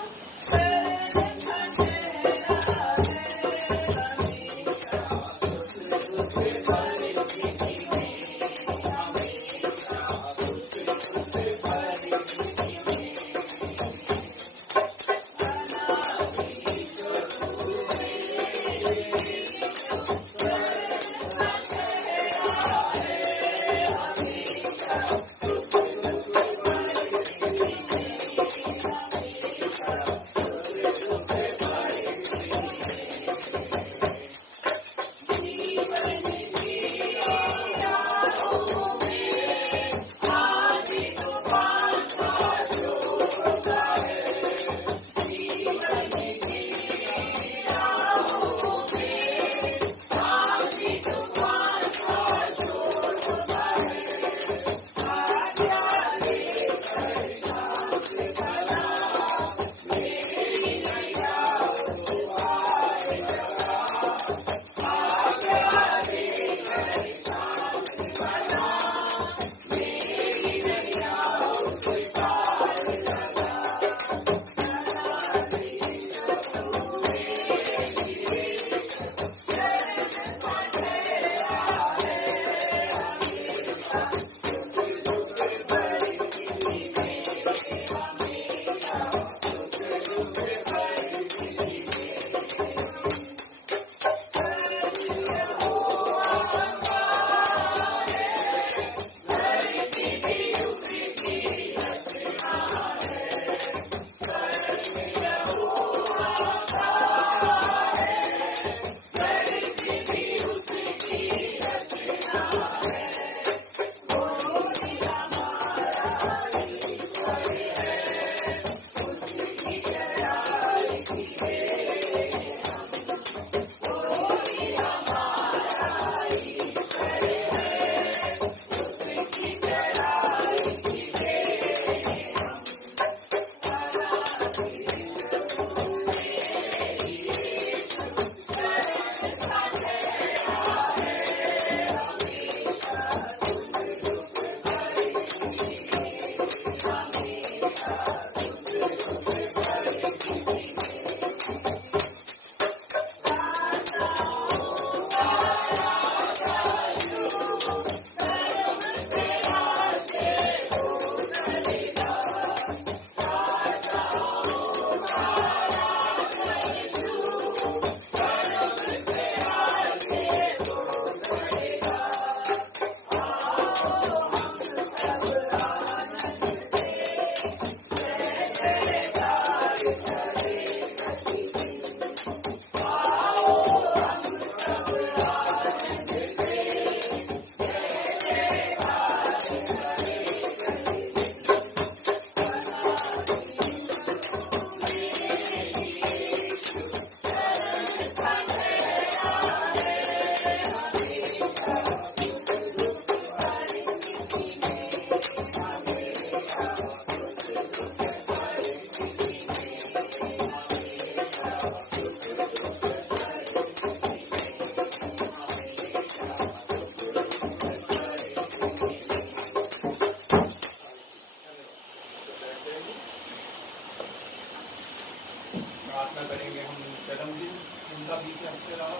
प्रार्थना करेंगे हम जन्मदिन जिनका बीच हफ्ते रहा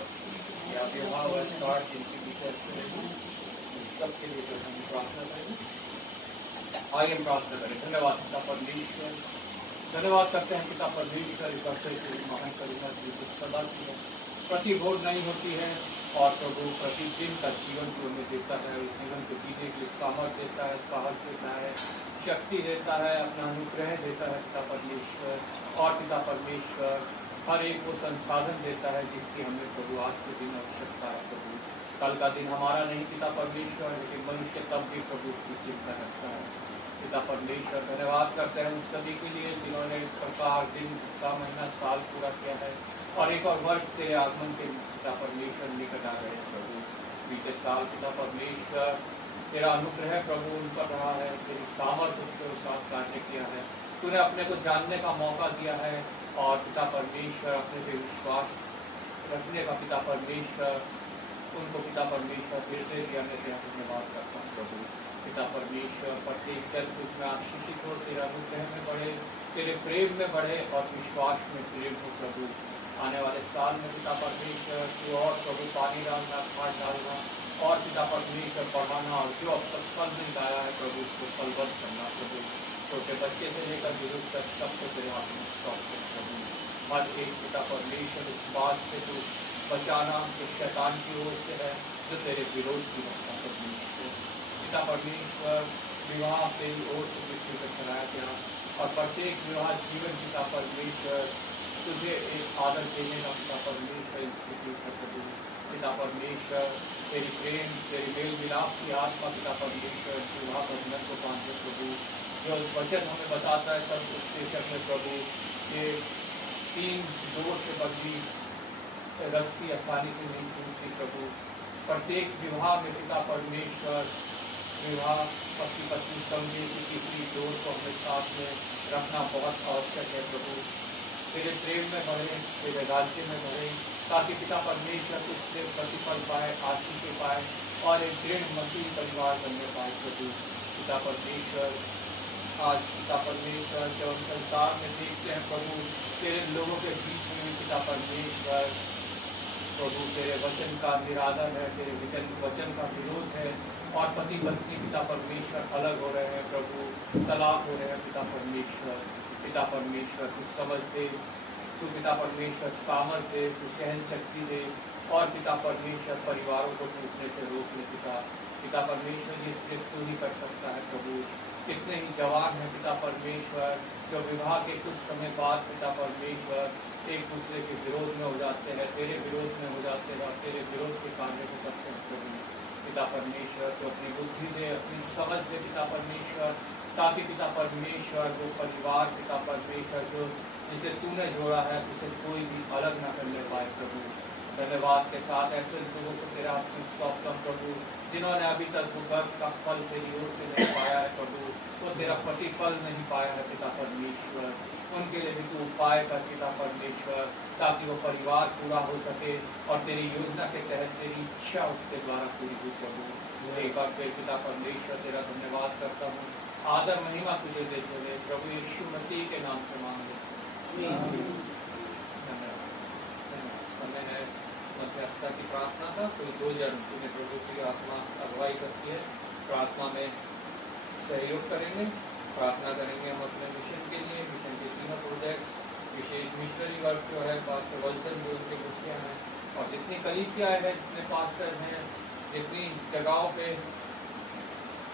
या विवाह वर्षगांठ जिनके बीच हफ्ते रहे सबके लिए जो हम प्रार्थना करेंगे। आइए हम प्रार्थना करें। धन्यवाद पिता परमेश्वर, धन्यवाद करते हैं पिता परमेश्वर इस हफ्ते की महान करुणा की जो सदा की है, प्रति भोर नहीं होती है और प्रभु प्रतिदिन का जीवन जो हमें देता है, उस जीवन को जीने के लिए सामर्थ देता है, साहस देता है, शक्ति देता है, अपना अनुग्रह देता है पिता परमेश्वर। और पिता परमेश्वर हर एक को संसाधन देता है जिसकी हमें प्रभु आज के दिन आवश्यकता है। प्रभु कल का दिन हमारा नहीं पिता परमेश्वर, लेकिन मनुष्य तब भी प्रभु उसकी चिंता करता है। पिता परमेश्वर धन्यवाद करते हैं उन सभी के लिए जिन्होंने इस प्रकार दिन का महीना साल पूरा किया है और एक और वर्ष तेरे आगमन के पिता परमेश्वर निकट आ गए हैं। प्रभु बीते साल पिता परमेश्वर तेरा अनुग्रह प्रभु उन पर रहा है, तेरी सामर्थ्य उसके साथ कार्य किया है, तूने अपने को जानने का मौका दिया है और पिता परमेश्वर अपने पे विश्वास रखने का पिता परमेश्वर उनको पिता परमेश्वर फिर से दिया। मैं तेरा धन्यवाद करता हूँ प्रभु पिता परमेश्वर। प्रत्येक जन उसमें आशीषित हो, तेरा अनुग्रह में बढ़े, तेरे प्रेम में बढ़े और विश्वास में प्रेम हो प्रभु। आने वाले साल में पिता परमेश्वर तू और प्रभु पानी डालना, खाद डालना और पिता परमेश्वर बढ़ाना और जो अब तक फल मिल रहा है प्रभु उसको फलवत करना प्रभु। छोटे बच्चे से लेकर बुजुर्ग तक सबको तेरे हाथ में सौंपते प्रभु। हर एक पिता परमेश्वर इस बात से तो बचाना कि शैतान की ओर से है जो तेरे विरोध की रखता परमेश्वर। पिता परमेश्वर विवाह तेरी ओर से पृथ्वी पर चलाया गया और प्रत्येक विवाह जीवन पिता परमेश्वर तुझे एक आदर देने का पिता परमेश्वर इंस्टीट्यूट है प्रभु। पिता परमेश्वर तेरी प्रेम तेरी मेल मिलाप की आत्मा पिता परमेश्वर विवाह बंधन को बांधे प्रभु। जो वचन हमें बताता है सब शीर्षक में प्रभु ये 3 जोर से बंधी रस्सी आसानी से नहीं टूटती प्रभु। प्रत्येक विवाह में पिता परमेश्वर विवाह पति पत्नी समझे कि किसी जोर को हमें साथ में रखना बहुत आवश्यक है प्रभु। तेरे प्रेम में बढ़े, तेरे राज्य में बढ़े, ताकि पिता परमेश्वर उससे प्रतिफल पाए, आशीष पाए और एक दृढ़ मसीह परिवार बनने पाए प्रभु। पिता परमेश्वर आज पिता परमेश्वर जब हम संसार में देखते हैं प्रभु तेरे लोगों के बीच में पिता परमेश्वर प्रभु तेरे वचन का निरादर है, तेरे वचन का विरोध है और पति पत्नी पिता परमेश्वर अलग हो रहे हैं प्रभु, तलाक हो रहे हैं पिता परमेश्वर। पिता परमेश्वर तू समझ दे, तू पिता परमेश्वर सामर्थ्य दे, तू सहन शक्ति दे और पिता परमेश्वर परिवारों को टूटने से रोक ले पिता। पिता परमेश्वर ये सिर्फ तू ही कर सकता है प्रभु। कितने ही जवान हैं पिता परमेश्वर जो विवाह के कुछ समय बाद पिता परमेश्वर एक दूसरे के विरोध में हो जाते हैं, तेरे विरोध में हो जाते हैं और तेरे विरोध के कार्य को करते हैं प्रभु। पिता परमेश्वर तो अपनी बुद्धि दे, अपनी समझ दे पिता परमेश्वर, ताकि पिता परमेश्वर वो परिवार पिता परमेश्वर जो जिसे तूने जोड़ा है उसे कोई भी अलग न करने पाए प्रभु। धन्यवाद के साथ ऐसे लोगों को तेरा हाथ में सौंपता प्रभु जिन्होंने अभी तक वो गर्भ का फल तेरी ओर से नहीं पाया है प्रभु, वो तेरा प्रतिफल नहीं पाया है पिता परमेश्वर। उनके लिए भी तू उपाय कर पिता परमेश्वर, ताकि वो परिवार पूरा हो सके और तेरी योजना के तहत तेरी इच्छा उसके द्वारा पूरी हो प्रभु। एक बार फिर पिता परमेश्वर तेरा धन्यवाद करता हूँ आदर महिमा तुझे देते हुए प्रभु यीशु मसीह के नाम से मांगे। धन्यवाद। समय है मध्यस्थता की प्रार्थना का। कोई दो जन जिन्हें प्रभु की आत्मा अगुवाई करती है प्रार्थना में सहयोग करेंगे। प्रार्थना करेंगे हम अपने मिशन के लिए, मिशन के तीनों प्रोजेक्ट, विशेष मिशनरी वर्क जो है पास्टर वल्सन जो उनके मुखिया हैं, और जितनी कलीसिया है, जितने पास्टर हैं, जितनी जगहों पे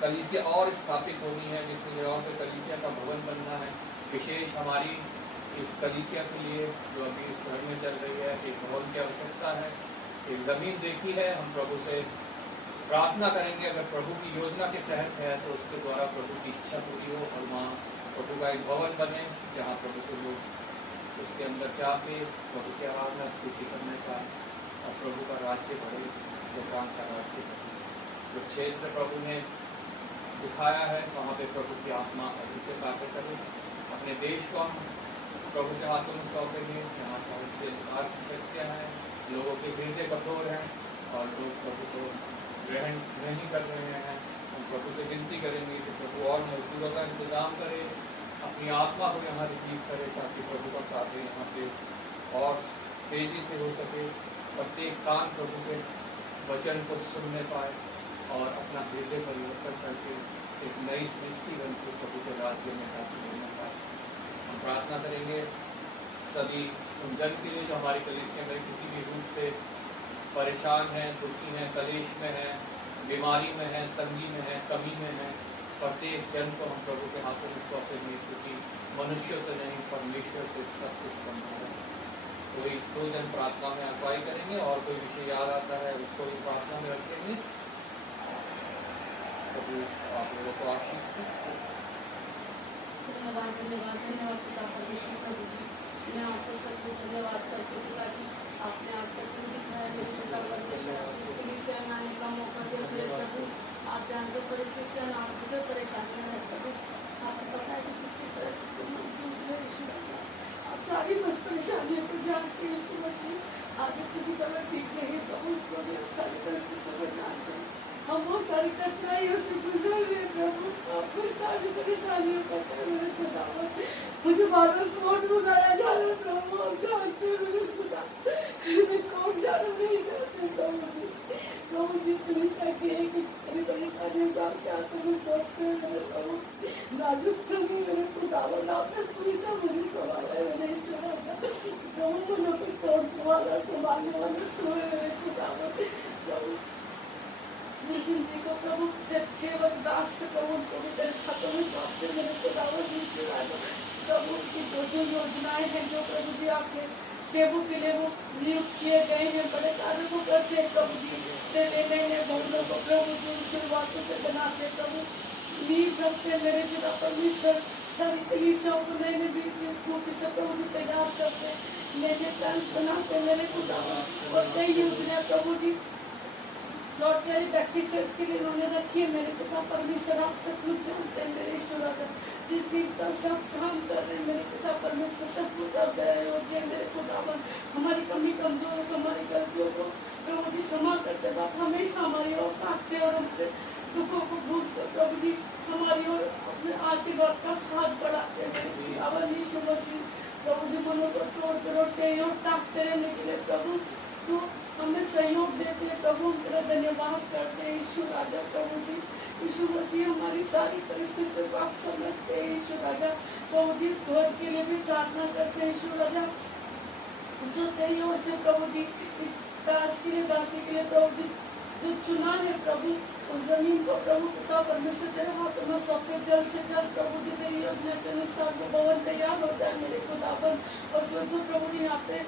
कलीसिया और स्थापित होनी है, जितनी जगहों पे कलीसिया का भवन बनना है, विशेष हमारी इस कलीसिया के लिए जो अभी इस घर में चल रही है, एक भवन की आवश्यकता है, एक ज़मीन देखी है। हम प्रभु से प्रार्थना करेंगे, अगर प्रभु की योजना के तहत है तो उसके द्वारा प्रभु की इच्छा पूरी हो और वहाँ प्रभु का एक भवन बने जहाँ प्रभु के लोग उसके अंदर जाके प्रभु की आराधना स्तुति करने का और प्रभु का राज्य बढ़े, भगवान का राज्य बढ़े। जो क्षेत्र प्रभु ने दिखाया है वहाँ पे प्रभु की आत्मा अभी से कार्य करे। अपने देश को हम प्रभु के हाथों में सौंपेंगे जहाँ पर उसके अधिकार की शक्तियाँ हैं, लोगों के हृदय कठोर हैं और लोग प्रभु को ग्रहण नहीं कर रहे हैं। हम प्रभु से विनती करेंगे कि प्रभु और मजदूरों का इंतजाम करे, अपनी आत्मा को यहाँ रिलीज करे ताकि प्रभु का कार्य यहाँ पे और तेजी से हो सके। प्रत्येक कान प्रभु के वचन को सुनने पाए और अपना हृदय परिवर्तन करके एक नई सृष्टि बन के प्रभु के राज्य में हाथ लेने पाए। हम प्रार्थना करेंगे सभी उन जन के लिए जो हमारी कलीसिया में किसी भी रूप से परेशान है, दुखी है, कलेश में है, बीमारी में है, तंगी में है, कमी में है। प्रत्येक जन को हम प्रभु के हाथों में सौंपेंगे क्योंकि मनुष्य से नहीं परमेश्वर से सब कुछ संभव है। कोई दो जन प्रार्थना में अगुवाई करेंगे और कोई विषय याद आता है उसको भी प्रार्थना में रखेंगे। प्रभु आप लोगों को आशीष दे। धन्यवाद धन्यवाद धन्यवाद पिता परमेश्वर प्रभु जी, मैं आपसे सबको धन्यवाद करती हूँ पिता जी, आपने आज तक दिखाया मेरे पिता परमेश्वर इसके लिए से आने का मौका दिया मेरे प्रभु। आप जानते परिस्थितियाँ ना हो, परेशानियाँ है प्रभु, आपको पता है कि कितनी परिस्थिति मौजूद है ईश्वर। आप सारी बस परेशानियों को जानते हैं यीशु मसीह। आगे की तरह ठीक नहीं है प्रभु, उसको भी आप सारी परिस्थितियों को जानते हैं। हम बहुत सारी कठिनाइयों से गुजर रहे प्रभु, आपको सारी परेशानियों को मेरे खुदा मुझे बादल कोट बुलाया जा रहा है प्रभु, आप जानते हैं मेरे खुदा मैं कौन जाना नहीं चाहते प्रभु जी इतनी सके कि इतनी परेशानियों को आपके हाथों में सौंपते हैं मेरे प्रभु। नाजुक समय मेरे खुदा आपने पूछा मुझे सवाल है, मैं नहीं चला प्रभु मुझे कुछ कौन वाला संभालने वाले मेरे खुदा प्रभु जिंदगी को प्रभु सेवक दास के प्रभु उनको भी तेरे हाथों में सौंपते मेरे खुदावन प्रभु की जो योजनाएं हैं जो प्रभु जी आपके सेवक के लिए वो नियुक्त किए गए हैं, बड़े कार्यों को करते हैं प्रभु जी, तेरे नए भवनों को प्रभु जी शुरुआतों से बनाते प्रभु नींव रखते मेरे पिता परमेश्वर। सारी कलीसियाओं को नए नए से प्रभु जी तैयार करते, नए प्लान बनाते मेरे खुदावन। और कई योजनाएं प्रभु जी लॉर्ड तेरी व्यक्ति चर्च के लिए उन्होंने रखी है मेरे पिता परमेश्वर। आप सब कुछ जानते हैं मेरे ईश्वर, जिस दिन का सब काम कर रहे हैं मेरे पिता परमेश्वर, सब कुछ आप दया योग्य है मेरे खुदावन। हमारी कमी कमजोर को, हमारी गलतियों को प्रभु जी क्षमा करते बाप हमेशा हमारी ओर ताकते और हमसे दुखों को भूल कर प्रभु जी हमारी ओर अपने आशीर्वाद का हाथ बढ़ाते मेरे खुदावन यीशु मसीह। प्रभु जी मनो को तोड़ते और ताकते रहने के लिए प्रभु तो हमें सहयोग देते हैं प्रभु, हम तेरा धन्यवाद करते हैं यीशु राजा। प्रभु जी यीशु मसीह हमारी सारी परिस्थितियों को आप समझते हैं यीशु राजा। प्रभु जी घर के लिए भी प्रार्थना करते हैं यीशु राजा, जो तेरी ओर से प्रभु जी इस दास के लिए दासी के लिए प्रभु जी जो चुना है प्रभु उस जमीन को प्रभु पिता परमेश्वर तेरे हाथों में सौंपे जल्द से जल्द प्रभु जी तेरी योजना के अनुसार वो भवन तैयार हो जाए मेरे खुदावन। और जो प्रभु जी यहाँ पे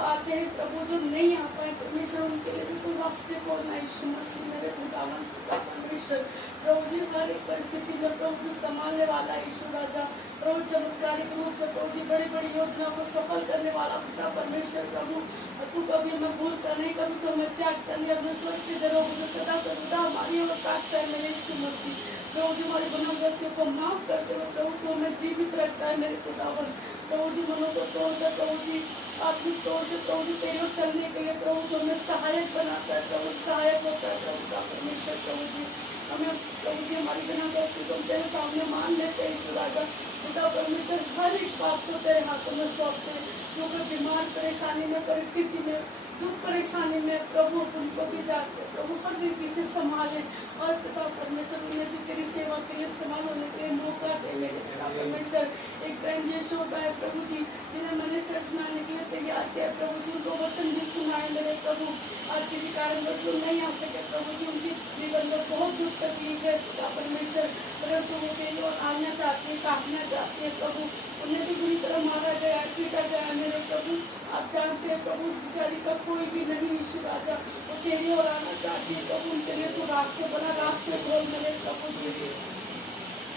आते हैं प्रभु जो नहीं आ पाए परमेश्वर उनके लिए भी कोई वास्ते बोलना यीशु मसीह मेरे खुदावन पिता परमेश्वर। प्रभु जी हर एक परिस्थिति में प्रभु जी संभालने वाला यीशु राजा, प्रभु चमत्कारिक रूप से प्रभु जी बड़ी बड़ी योजना को सफल करने वाला पिता परमेश्वर प्रभु। तू कभी हमें भूल कर नहीं, कभी तो हमें त्याग करने अपने स्वर्ग के दरों को सदा सर्वदा हमारी ओर ताकता है मेरे यीशु मसीह। प्रभु जी हमारी मनोगतियों को माफ करते हुए प्रभु को हमें जीवित रखता है मेरे खुदावन। प्रभु जी मनो को तोड़कर प्रभु जी आत्मिक तौर से प्रभु जी तेरे ओर चलने के लिए प्रभु को हमें सहायक बनाता है, प्रभु सहायक होता है प्रभु का परमेश्वर। प्रभु जी हमें प्रभु जी हमारी बिना गलती को तेरे सामने मान लेते हैं यीशु राजा। पिता परमेश्वर हर एक बात को तेरे हाथों में सौंपते हैं, जो कोई बीमार परेशानी में परिस्थिति में दुख परेशानी में प्रभु तुमको भी जाते प्रभु हर रीति से संभाले और पिता परमेश्वर उन्हें भी तेरी सेवा के लिए इस्तेमाल होने के लिए मौका दे मेरे पिता परमेश्वर। एक टाइम ये होता है प्रभु जी जिन्हें मैंने चर्च में आने के लिए तैयार किया प्रभु जी, उनको वचन भी सुनाए मेरे प्रभु। आज किसी कारण वो नहीं आ सके प्रभु जी, उनके जीवन में बहुत दुख तकलीफ है पिता परमेश्वर, परंतु वो तेरी ओर आना चाहती है, काटना चाहती है प्रभु। उन्हें भी बुरी तरह मारा गया, पीटा गया मेरे प्रभु। आप जानते हैं प्रभु उस बिचारी का कोई भी नहीं यीशु राजा, वो तेरी ओर आना चाहती है प्रभु। उनके लिए तो रास्ते बना, रास्ते खोल मेरे प्रभु जी।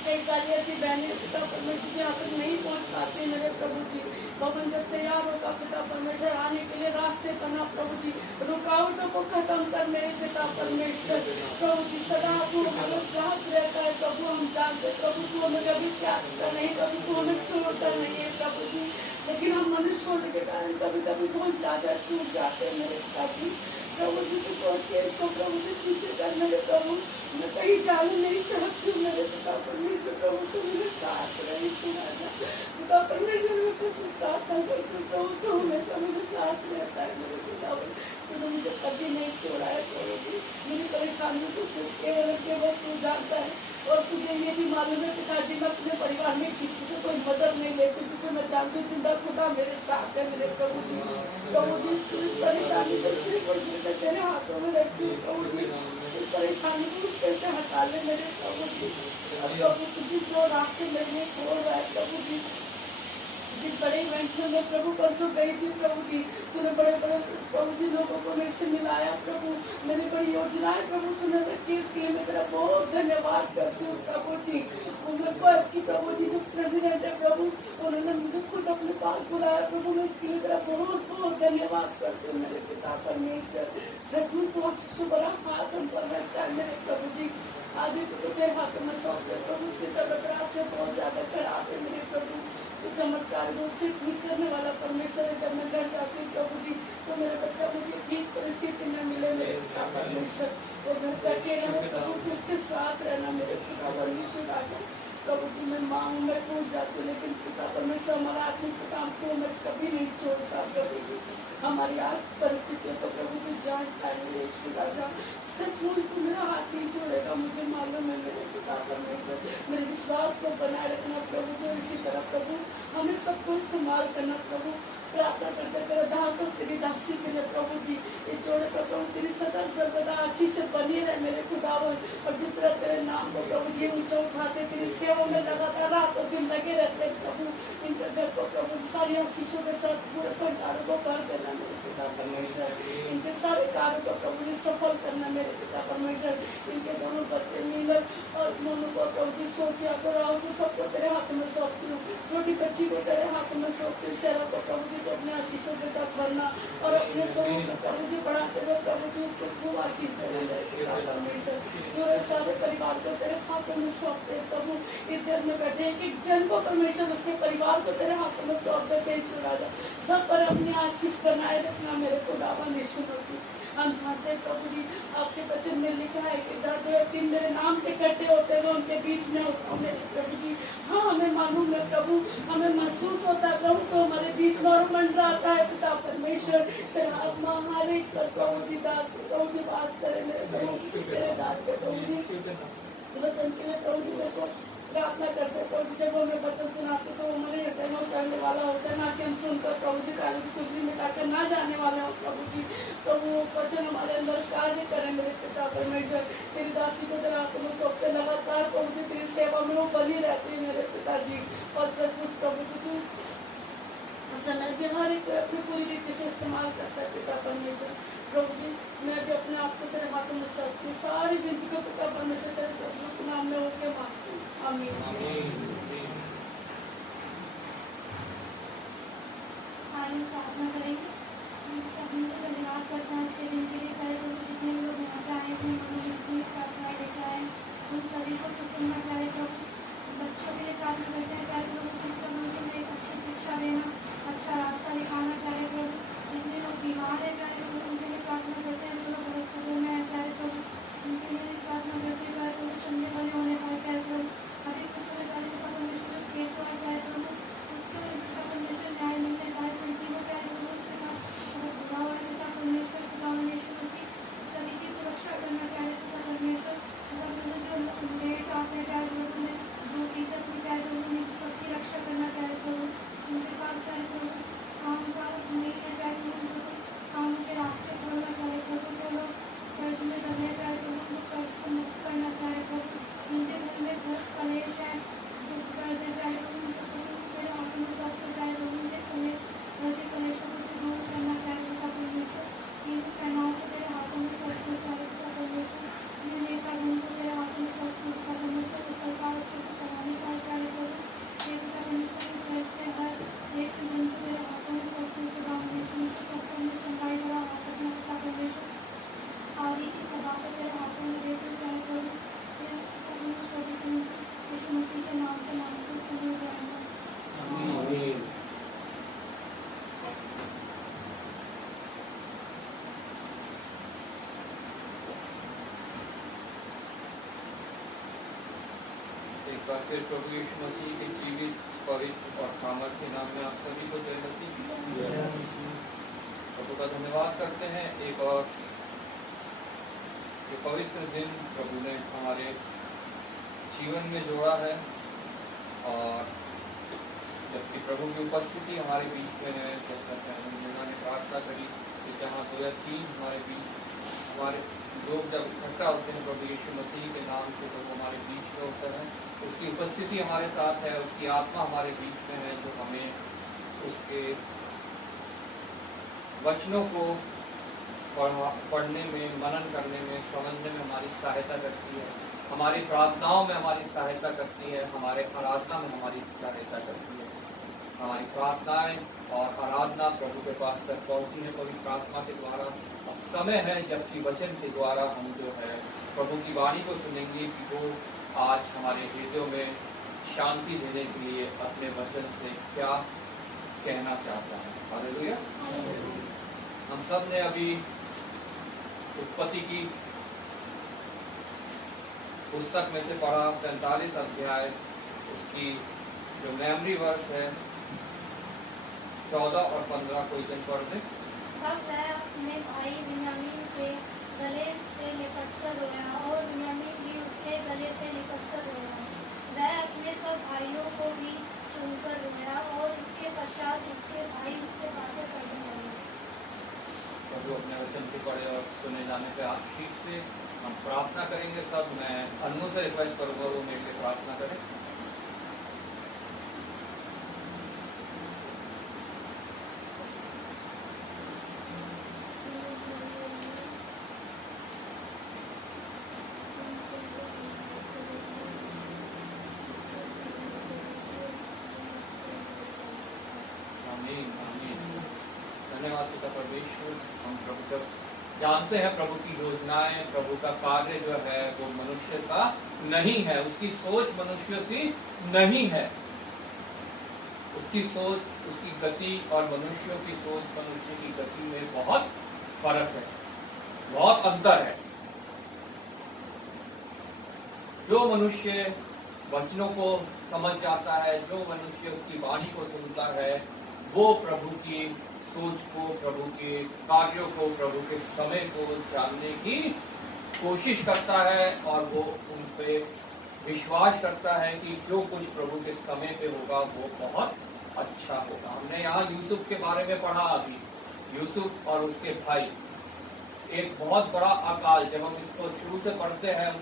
कई सारी ऐसी बहनें पिता परमेश्वर के यहाँ तक नहीं पहुँच पाती मेरे प्रभु जी। भवन जब तैयार होगा पिता परमेश्वर आने के लिए रास्ते बना प्रभु जी, रुकावटों को खत्म कर मेरे पिता परमेश्वर। प्रभु जी सदा तू हमें साथ रहता है प्रभु, हम जानते प्रभु तू हमें कभी त्यागता नहीं, कभी तू हमें छोड़ता नहीं है प्रभु जी। लेकिन हम मनुष्य होने के कारण कभी कभी बहुत ज्यादा चूक जाते हैं मेरे पिता जी। प्रभु जी को सोचते इसको प्रभु जी पीछे कर मेरे प्रभु, मैं कहीं जाना नहीं चाहती हूँ मेरे पिता परमेश्वर। प्रभु तू मेरे साथ रही सुना पिता परमेश्वर में कुछ साथ न करती प्रभु तो हमेशा मेरे साथ रहता है मेरे पिता। तूने मुझे कभी नहीं छोड़ा है प्रभु जी, मेरी परेशानियों को सुन केवल तू जानता है। और तुझे ये भी मालूम है पिताजी मैं अपने परिवार में किसी से कोई मदद नहीं लेती, क्योंकि मैं जानती हूँ जिंदा खुदा मेरे साथ है मेरे प्रभु जी। प्रभु जी इस परेशानी को सिर्फ और सिर्फ तेरे हाथों में रखती हूँ प्रभु जी। इस परेशानी को कैसे हटा ले मेरे प्रभु जी। प्रभु तुझे जो रास्ते मेरे लिए खोल रहा है प्रभु जी, जिस बड़े इवेंट में मैं प्रभु परसों गई थी प्रभु जी, तूने बड़े बड़े प्रभु जी लोगों को मेरे से मिलाया प्रभु, मेरी बड़ी योजनाएं प्रभु तूने रखी, इसके लिए मैं तेरा बहुत धन्यवाद करती हूँ प्रभु जी। की प्रभु जी जो प्रेसिडेंट है प्रभु, उन्होंने मुझे खुद अपने पास बुलाया प्रभु, मैं इसके लिए तेरा बहुत बहुत धन्यवाद करती हूँ मेरे पिता परमेश्वर। सचमुच तो आशीष बड़ा हाथ हम पर रखता है मेरे प्रभु जी। आगे तो तेरे हाथों में सौंपते प्रभु, उसकी तबियत रात से बहुत ज्यादा खराब है मेरे प्रभु। तो चमत्कार रूप से ठीक करने वाला परमेश्वर है। जब मैं घर जाती हूँ प्रभु जी तो मेरा बच्चा मुझे ठीक परिस्थिति में मिले मेरे पिता परमेश्वर। तो घर का अकेला है प्रभु, उसके साथ रहना मेरे पिता परमेश्वर आगे। प्रभु जी मैं माँ हूँ, मैं टूट जाती हूँ, लेकिन पिता परमेश्वर हमारा आत्मिक काम को मैं कभी नहीं छोड़ता प्रभु जी। हमारी आज परिस्थितियों को प्रभु जी जानता है मेरे राजा। सचमुच तू मेरा हाथ नहीं छोड़ेगा, मुझे मालूम है मेरे पिता परमेश्वर। मेरे विश्वास को बनाए रखना प्रभु जी, इसी तरह प्रभु हमें सबको इस्तेमाल करना प्रभु। प्रार्थना करते तेरा दास और तेरी दासी के लिए प्रभु जी ये जोड़े प्रभु तेरी सदा सर्वदा आशीष बनी रहे मेरे खुदावन। और जिस तरह तेरे नाम को प्रभु जी ऊंचा उठाते, तेरी सेवा में लगातार रात और दिन लगे रहते प्रभु, इनके घर को प्रभु सारी आशीषों के साथ पूरे भंडारों को भर देना मेरे पिता परमेश्वर। इनके सारे कार्यों को प्रभु जी सफल करना मेरे पिता परमेश्वर। इनके दोनों बच्चे नीलम और दोनों को प्रभु जी सोफिया को राहुल को सबको तेरे हाथ में सौंपती हूँ। छोटी बच्ची को तेरे हाथ में सौंपती हूँ। शहरों को प्रभु जी अपने आशीषों के साथ भरना और अपने सोनों को प्रभु जी बढ़ाते हुए प्रभु जी उसको खूब आशीष देने परमेश्वर। जो सारे परिवार को तेरे हाथों में सौंपते प्रभु, इस घर में बैठे एक जन को परमेश्वर उसके परिवार को तेरे हाथों में सौंप देते राजा। सब पर अपनी आशीष बनाए रखना मेरे खुदावन यीशु मसीह। हम चाहते हैं प्रभु जी आपके वचन में लिखा है कि जहाँ दो या तीन मेरे नाम से इकट्ठे होते हैं उनके बीच में होता मेरे प्रभु जी। हाँ हमें मालूम है प्रभु, हमें महसूस होता है प्रभु तो हमारे बीच में और मंडराता है पिता परमेश्वर। तेरा आत्मा हर एक पर प्रभु जी दास प्रभु जी वास करे मेरे प्रभु, तेरे दास के प्रभु जी वचन के लिए प्रभु जी को प्रार्थना करते प्रभु। जब हमें वचन सुनाते तो हमारे हृदय में करने वाला होता है, ना कि हम सुनकर प्रभु जी काले की कुछ भी मिटाकर ना जाने वाले हो प्रभु जी। तो वो वचन हमारे अंदर कार्य करें मेरे पिता परमेश्वर। तेरी दासी को तेरे हाथों में सौंपते लगातार प्रभु जी तेरी सेवा में वो बनी रहती है मेरे पिताजी। और सचमुच प्रभु जी तू समय भी हर एक अपनी पूरी रीति से इस्तेमाल करता है पिता परमेश्वर। प्रभु जी मैं भी अपने आप को तेरे हाथों में सौंपती हूँ, सारी विनती को पिता परमेश्वर तेरे सचमुच नाम में होके मांगती हूँ, आमीन। प्रार्थना करेंगे। अपने को धन्यवाद करते हैं आज के दिन के लिए। सारे लोग जितने भी लोग यहाँ पे आए थे उन्होंने प्रार्थना लेके आए, उन सभी को तो सुनना चाहे प्रभु। बच्चों के लिए प्रार्थना करते हैं, चाहे लोगों को एक अच्छी शिक्षा देना, अच्छा रास्ता दिखाना चाहे प्रभु। जितने लोग बीमार है चाहे उनके लिए प्रार्थना करते हैं, जो लोग हॉस्पिटल में है चाहे प्रभु उनके लिए प्रार्थना करते हैं, चाहे एक बार फिर प्रभु यीशु मसीह के जीवित, पवित्र और सामर्थ्य नाम में आप सभी को जय मसीह। प्रभु का धन्यवाद करते हैं। एक और ये पवित्र दिन प्रभु ने हमारे जीवन में जोड़ा है, और जबकि प्रभु की उपस्थिति हमारे बीच में है, जब तक उन्होंने प्रार्थना करी कि जहाँ 2 या 3 हमारे बीच, हमारे लोग जब इकट्ठा होते हैं प्रभु यीशु मसीह के नाम से, तो वो हमारे बीच में होता है। उसकी उपस्थिति हमारे साथ है, उसकी आत्मा हमारे बीच में है, जो हमें उसके वचनों को पढ़ने में, मनन करने में, समझने में हमारी सहायता करती है, हमारी प्रार्थनाओं में हमारी सहायता करती है, हमारे आराधना में हमारी सहायता करती है। हमारी प्रार्थनाएं और आराधना प्रभु के पास तक पहुँचती है पवित्र आत्मा के द्वारा। अब समय है जबकि वचन के द्वारा हम जो है प्रभु की वाणी को सुनेंगे कि वो आज हमारे हृदयों में शांति देने के लिए अपने वचन से क्या कहना चाहता है। हालेलुया। हम सब ने अभी उत्पत्ति की पुस्तक में से पढ़ा 45 अध्याय, उसकी जो मेमोरी वर्स है 14 और 15 कोई जन पढ़ दे। तब वह अपने भाई बिन्यामीन के गले से लिपटकर रोया और बिन्यामीन भी उसके गले से लिपटकर रोया। वह अपने सब भाइयों को भी चूमकर रोया और इसके पश्चात उसके भाई उससे बातें करने लगे। प्रभु अपने वचन से पढ़े और सुने जाने पे आशीष से हम प्रार्थना करेंगे। सब मैं अनु से रिक्वेस्ट करूँगा वो मेरे लिए प्रार्थना करें। धन्यवाद पिता परमेश्वर। हम प्रभु जब जानते हैं प्रभु की योजनाएं, प्रभु का कार्य जो है वो मनुष्य सा नहीं है, उसकी सोच मनुष्य सी नहीं है। उसकी सोच, उसकी गति और मनुष्यों की सोच, मनुष्य की गति में बहुत फर्क है, बहुत अंतर है। जो मनुष्य वचनों को समझ जाता है, जो मनुष्य उसकी वाणी को सुनता है, वो प्रभु की सोच को, प्रभु के कार्यों को, प्रभु के समय को जानने की कोशिश करता है, और वो उन पे विश्वास करता है कि जो कुछ प्रभु के समय पे होगा वो बहुत अच्छा होगा। हमने यहाँ यूसुफ के बारे में पढ़ा अभी, यूसुफ और उसके भाई, एक बहुत बड़ा अकाल। जब हम इसको शुरू से पढ़ते हैं,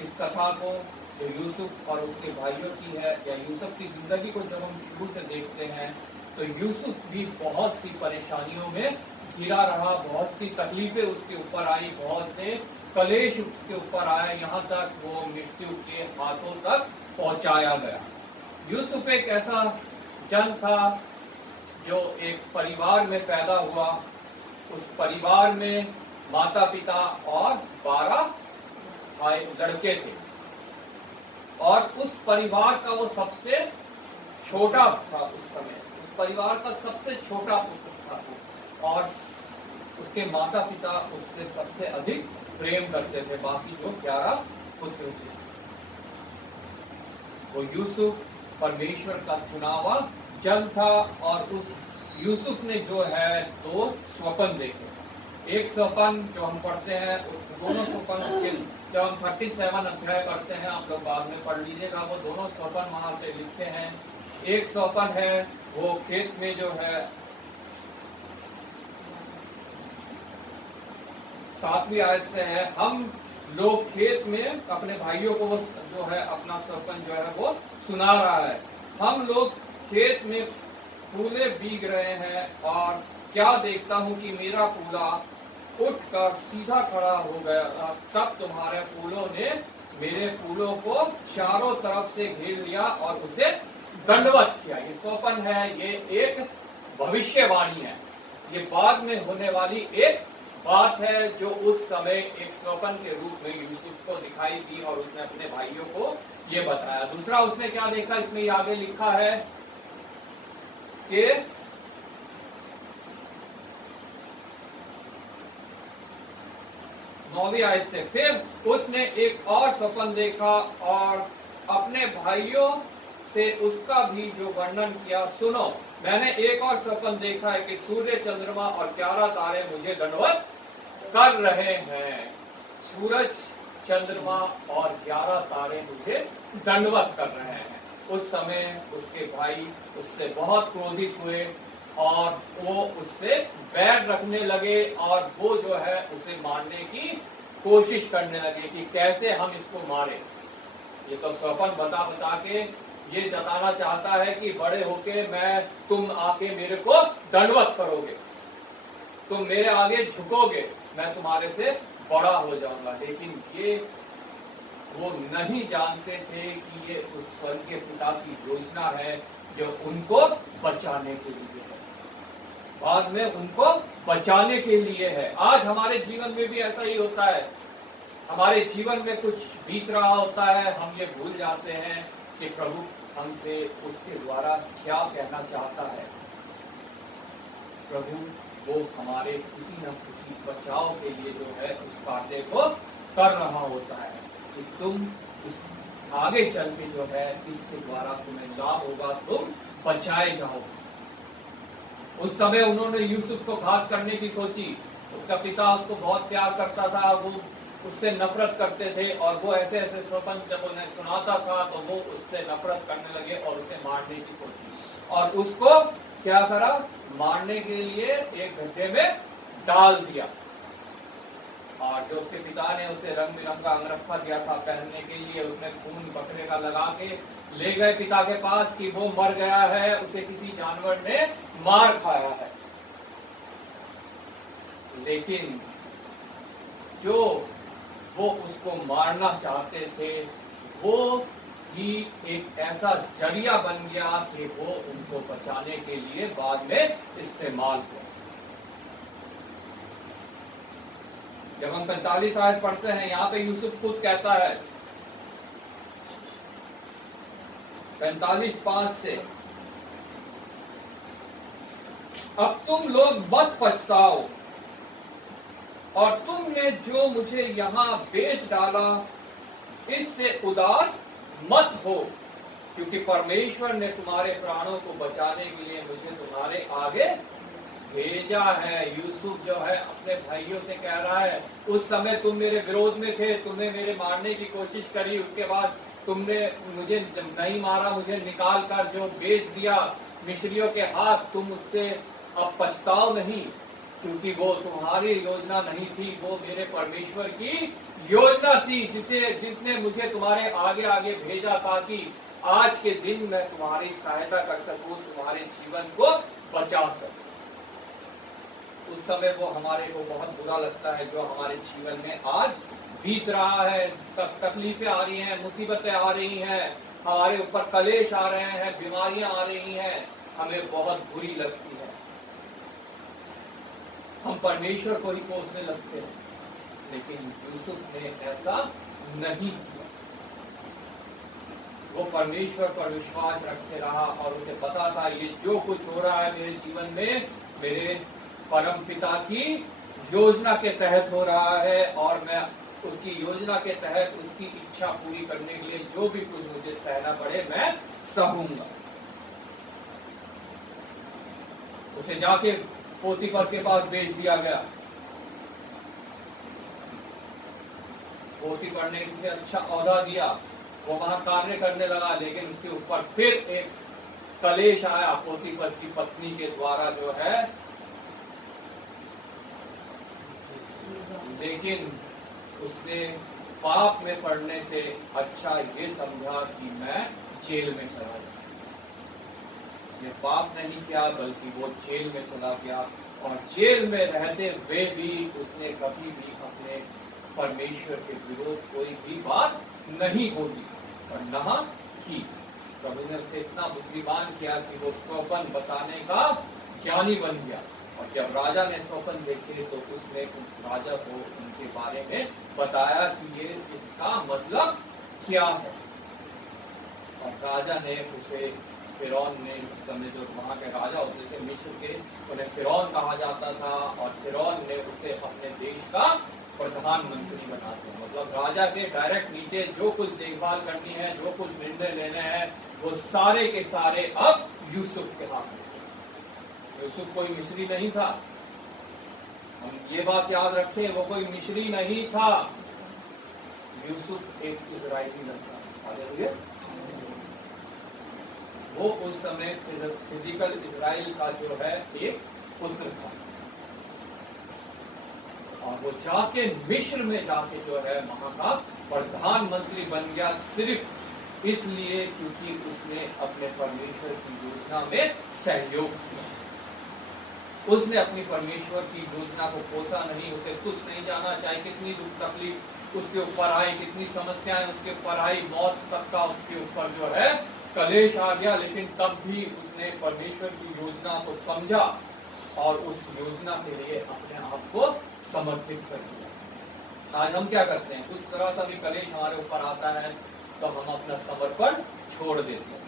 इस कथा को जो यूसुफ और उसके भाइयों की है, या यूसुफ की जिंदगी को जब हम शुरू से देखते हैं, तो यूसुफ भी बहुत सी परेशानियों में घिरा रहा, बहुत सी तकलीफें उसके ऊपर आई, बहुत से कलेश उसके ऊपर आए, यहाँ तक वो मृत्यु के हाथों तक पहुंचाया गया। यूसुफ एक ऐसा जन था जो एक परिवार में पैदा हुआ। उस परिवार में माता पिता और 12 भाई लड़के थे, और उस परिवार का वो सबसे छोटा था। उस समय उस परिवार का सबसे छोटा पुत्र था, और उसके माता पिता उससे सबसे अधिक प्रेम करते थे। बाकी जो 11 पुत्र थे, वो यूसुफ परमेश्वर का चुना हुआ जन था। और उस यूसुफ ने जो है 2 स्वप्न देखे। एक स्वप्न जो हम पढ़ते हैं, दोनों स्वप्न उसके जब हम 37 अध्याय पढ़ते हैं, आप लोग बाद में पढ़ लीजिएगा, वो दोनों स्वप्न वहां से लिखते हैं। एक स्वप्न है वो खेत में जो है 7वीं आयत से है, हम लोग खेत में अपने भाइयों को वो जो है अपना स्वप्न जो है वो सुना रहा है। हम लोग खेत में फूले बीग रहे हैं, और क्या देखता हूँ कि मेरा फूला उठकर सीधा खड़ा हो गया। तब तुम्हारे फूलों ने मेरे फूलों को चारों तरफ से घेर लिया और उसे दंडवत किया। ये स्वप्न है, ये एक भविष्यवाणी है, ये बाद में होने वाली एक बात है जो उस समय एक स्वप्न के रूप में यूसुफ को दिखाई दी, और उसने अपने भाइयों को ये बताया। दूसरा उसने क्या देखा, इसमें आगे लिखा है कि 9वीं आयत से, फिर उसने एक और स्वप्न देखा, और अपने भाइयों से उसका भी जो वर्णन किया सुनो। मैंने एक और स्वप्न देखा है कि सूर्य, चंद्रमा और 11 तारे मुझे दंडवत कर रहे हैं। सूरज, चंद्रमा और 11 तारे मुझे दंडवत कर रहे हैं। उस समय उसके भाई उससे बहुत क्रोधित हुए और वो उससे बैर रखने लगे और वो जो है उसे मारने की कोशिश करने लगे कि कैसे हम इसको मारे। ये तो स्वप्न बता बता के ये जताना चाहता है कि बड़े होके तुम आके मेरे को दंडवत करोगे, तुम मेरे आगे झुकोगे, मैं तुम्हारे से बड़ा हो जाऊंगा। लेकिन ये वो नहीं जानते थे कि ये उस स्वर्गीय पिता की योजना है जो उनको बचाने के लिए है, बाद में उनको बचाने के लिए है। आज हमारे जीवन में भी ऐसा ही होता है। हमारे जीवन में कुछ बीत रहा होता है, हम ये भूल जाते हैं कि प्रभु हमसे उसके द्वारा क्या कहना चाहता है। प्रभु वो हमारे किसी न किसी बचाव के लिए जो है उस कार्य को कर रहा होता है कि तुम इस आगे चल के जो है इसके द्वारा तुम्हें लाभ होगा, तुम बचाए जाओ। उस समय उन्होंने यूसुफ को घात करने की सोची। उसका पिता उसको बहुत प्यार करता था, वो उससे नफरत करते थे और वो ऐसे ऐसे स्वप्न जब उन्हें सुनाता था तो वो उससे नफरत करने लगे और उसे मारने की सोची और उसको क्या करा, मारने के लिए एक गड्ढे में डाल दिया। और जो उसके पिता ने उसे रंग बिरंगा अंगरखा दिया था पहनने के लिए, उसमें खून बकरे का लगा के ले गए पिता के पास कि वो मर गया है, उसे किसी जानवर ने मार खाया है। लेकिन जो वो उसको मारना चाहते थे वो ही एक ऐसा जरिया बन गया कि वो उनको बचाने के लिए बाद में इस्तेमाल हुआ। जब हम 45 आयत पढ़ते हैं, यहाँ पे यूसुफ खुद कहता है 45:5 से, अब तुम लोग मत पछताओ और तुमने जो मुझे यहाँ बेच डाला इससे उदास मत हो, क्योंकि परमेश्वर ने तुम्हारे प्राणों को बचाने के लिए मुझे तुम्हारे आगे भेजा है। यूसुफ जो है अपने भाइयों से कह रहा है, उस समय तुम मेरे विरोध में थे, तुमने मेरे मारने की कोशिश करी, उसके बाद तुमने मुझे नहीं मारा, मुझे निकाल कर जो बेच दिया मिस्रियों के हाथ, तुम उससे अब पछताओ नहीं, क्योंकि वो तुम्हारी योजना नहीं थी, वो मेरे परमेश्वर की योजना थी जिसने मुझे तुम्हारे आगे आगे भेजा ताकि आज के दिन मैं तुम्हारी सहायता कर सकूं, तुम्हारे जीवन को बचा सकूं। उस समय वो हमारे को बहुत बुरा लगता है जो हमारे जीवन में आज बीत रहा है, तकलीफें आ रही हैं, मुसीबतें आ रही हैं, हमारे ऊपर कलेश आ रहे हैं, बीमारियां आ रही हैं, हमें बहुत बुरी लगती है। हम परमेश्वर को ही कोसने लगते हैं, लेकिन यूसुफ ने ऐसा नहीं किया। वो परमेश्वर पर विश्वास रखते रहा और उसे पता था ये जो कुछ हो रहा है मेरे जीवन में मेरे परम पिता की योजना के तहत हो रहा है और मैं उसकी योजना के तहत उसकी इच्छा पूरी करने के लिए जो भी कुछ मुझे सहना पड़े मैं सहूंगा। उसे जाके पोतीफर के पास भेज दिया गया। पोतीफर ने उसे अच्छा औहदा दिया, वो वहां कार्य करने लगा, लेकिन उसके ऊपर फिर एक कलेश आया पोतीफर की पत्नी के द्वारा जो है। लेकिन उसने पाप में पड़ने से अच्छा ये समझा कि मैं जेल में चला जाऊं। ये पाप नहीं किया बल्कि वो जेल में चला गया और जेल में रहते हुए भी उसने कभी भी अपने परमेश्वर के विरोध कोई भी बात नहीं बोली और न की। प्रभु ने उसे इतना बुद्धिमान किया कि वो स्वप्न बताने का ज्ञानी बन गया और जब राजा ने स्वप्न देखे तो उसने उस राजा को उनके बारे में बताया कि ये इसका मतलब क्या है। और राजा ने उसे, फिरौन ने उस समय जो वहाँ के राजा होते थे मिस्र के, उन्हें फिरौन कहा जाता था और फिरौन ने उसे अपने देश का प्रधानमंत्री बनाते हैं। मतलब राजा के डायरेक्ट नीचे जो कुछ देखभाल करनी है, जो कुछ निर्णय लेने हैं, वो सारे के सारे अब यूसुफ के हाथ में। यूसुफ कोई मिस्री नहीं था, हम ये बात याद रखें, वो कोई मिस्री नहीं था। यूसुफ एक इजरायली लड़का था। वो उस समय फिजिकल इजराइल का जो है एक पुत्र था, और वो जाके मिस्र में जाके जो है वहां का प्रधानमंत्री बन गया, सिर्फ इसलिए क्योंकि उसने अपने परमेश्वर की योजना में सहयोग किया। उसने अपनी परमेश्वर की योजना को कोसा नहीं, उसे कुछ नहीं जाना, चाहे कितनी दुख तकलीफ उसके ऊपर आई, कितनी समस्याएं उसके ऊपर आई, मौत तक का उसके ऊपर जो है कलेश आ गया, लेकिन तब भी उसने परमेश्वर की योजना को समझा और उस योजना के लिए अपने आप को समर्पित कर दिया। आज हम क्या करते हैं, कुछ तरह सा भी कलेश हमारे ऊपर आता है तो हम अपना समर्पण छोड़ देते हैं।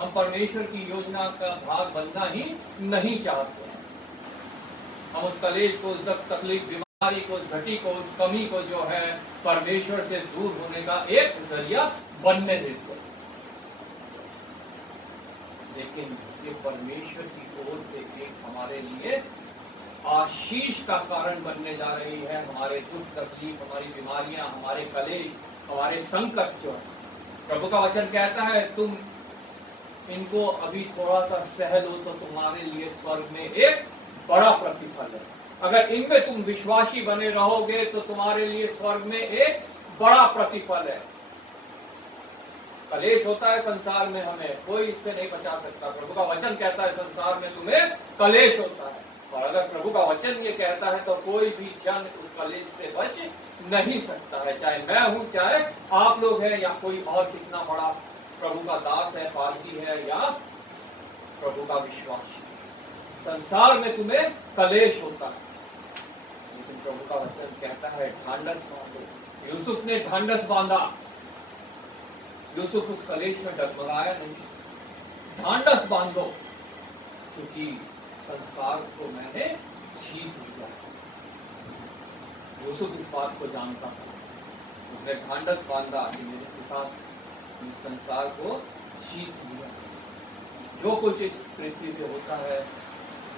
हम परमेश्वर की योजना का भाग बनना ही नहीं चाहते हैं। हम उस कलेश को, उस तकलीफ, बीमारी को, उस घटी को, उस कमी को जो है परमेश्वर से दूर होने का एक जरिया बनने देते हैं। लेकिन ये परमेश्वर की ओर से एक हमारे लिए आशीष का कारण बनने जा रही है। हमारे दुख तकलीफ, हमारी बीमारियां, हमारे कलेश, हमारे संकट जो है, प्रभु का वचन कहता है तुम इनको अभी थोड़ा सा सह लो तो तुम्हारे लिए स्वर्ग में एक बड़ा प्रतिफल है। अगर इनमें तुम विश्वासी बने रहोगे तो तुम्हारे लिए स्वर्ग में एक बड़ा प्रतिफल है। कलेश होता है संसार में, हमें कोई इससे नहीं बचा सकता। प्रभु का वचन कहता है संसार में तुम्हें कलेश होता है, और अगर प्रभु का वचन ये कहता है तो कोई भी जन उस कलेश से बच नहीं सकता है। चाहे मैं हूं, चाहे आप लोग हैं, या कोई और कितना बड़ा प्रभु का दास है, पालकी है, या प्रभु का विश्वासी। संसार में तुम्हें कलेश होता है, लेकिन प्रभु का वचन कहता है ढांढस बांधो। यूसुफ ने ढांढस बांधा। यूसुफ उस कलेश में डगमगाया नहीं। ढांढस बांधो, क्योंकि संसार को मैंने जीत लिया। यूसुफ इस बात को जानता था। उसने ढांढस बांधा कि मेरे पिता संसार को जीत लिया। जो कुछ इस पृथ्वी पे होता है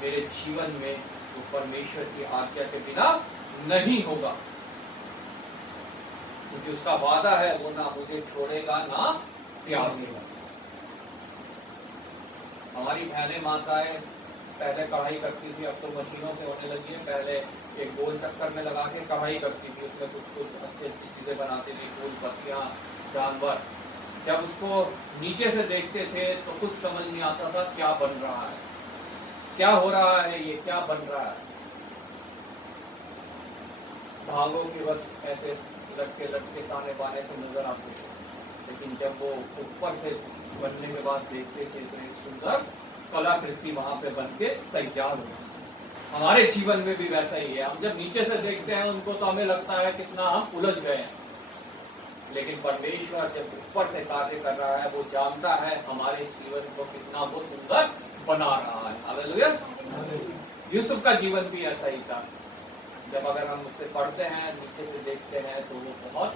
मेरे जीवन में, वो परमेश्वर की आज्ञा के बिना नहीं होगा, क्योंकि उसका वादा है वो ना मुझे छोड़ेगा ना त्यागेगा। हमारी बहनें माताएं पहले कढ़ाई करती थी, अब तो मशीनों से होने लगी है। पहले एक गोल चक्कर में लगा के कढ़ाई करती थी, उसमें कुछ कुछ अच्छी अच्छी चीजें बनाती थी, फूल, पत्तियां, जानवर। जब उसको नीचे से देखते थे तो कुछ समझ नहीं आता था क्या बन रहा है, क्या हो रहा है, ये क्या बन रहा है। धागों के बस ऐसे लटके लटके ताने बाने से नजर आते थे, लेकिन जब वो ऊपर से बनने के बाद देखते थे तो एक सुंदर कलाकृति वहां पे बन के तैयार हो। हमारे जीवन में भी वैसा ही है। हम जब नीचे से देखते हैं उनको तो हमें लगता है कितना हम उलझ गए हैं, लेकिन परमेश्वर जब ऊपर से कार्य कर रहा है वो जानता है हमारे जीवन को कितना वो सुंदर बना रहा है। हालेलुया। यूसुफ का जीवन भी ऐसा ही था। जब अगर हम उससे पढ़ते हैं, नीचे से देखते हैं, तो वो बहुत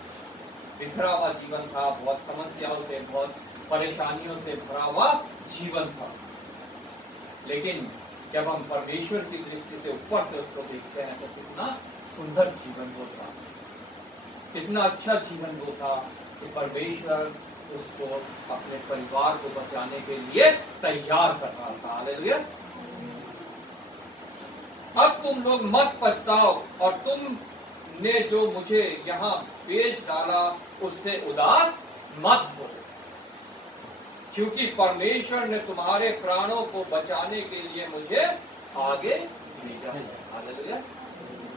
बिखरा हुआ जीवन था, बहुत समस्याओं से, बहुत परेशानियों से भरा हुआ जीवन था। लेकिन जब हम परमेश्वर की दृष्टि से ऊपर से उसको देखते हैं तो कितना सुंदर जीवन वो था, कितना अच्छा जीवन वो था कि परमेश्वर उसको अपने परिवार को बचाने के लिए तैयार कर रहा था। हालेलुया। अब तुम लोग मत पछताओ और तुमने जो मुझे यहाँ बेच डाला उससे उदास मत हो, क्योंकि परमेश्वर ने तुम्हारे प्राणों को बचाने के लिए मुझे आगे भेजा है। हालेलुया।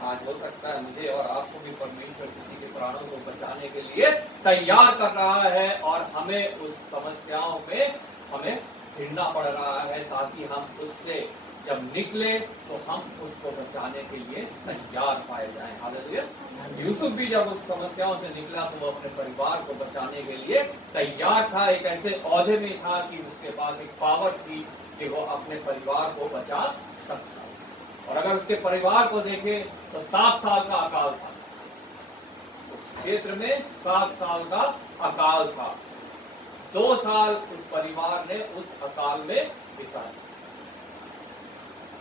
आज हो सकता है मुझे और आपको भी परमेश्वर किसी के प्राणों को बचाने के लिए तैयार कर रहा है, और हमें उस समस्याओं में हमें भिड़ना पड़ रहा है, ताकि हम उससे जब निकले तो हम उसको बचाने के लिए तैयार पाए जाएं। हालेलुया। यूसुफ भी जब उस समस्याओं से निकला तो वो अपने परिवार को बचाने के लिए तैयार था। एक ऐसे औहदे में था कि उसके पास एक पावर थी कि वो अपने परिवार को बचा सकता। और अगर उसके परिवार को देखें तो 7 साल का अकाल था, उस क्षेत्र में 7 साल का अकाल था। 2 साल उस परिवार ने उस अकाल में बिताए।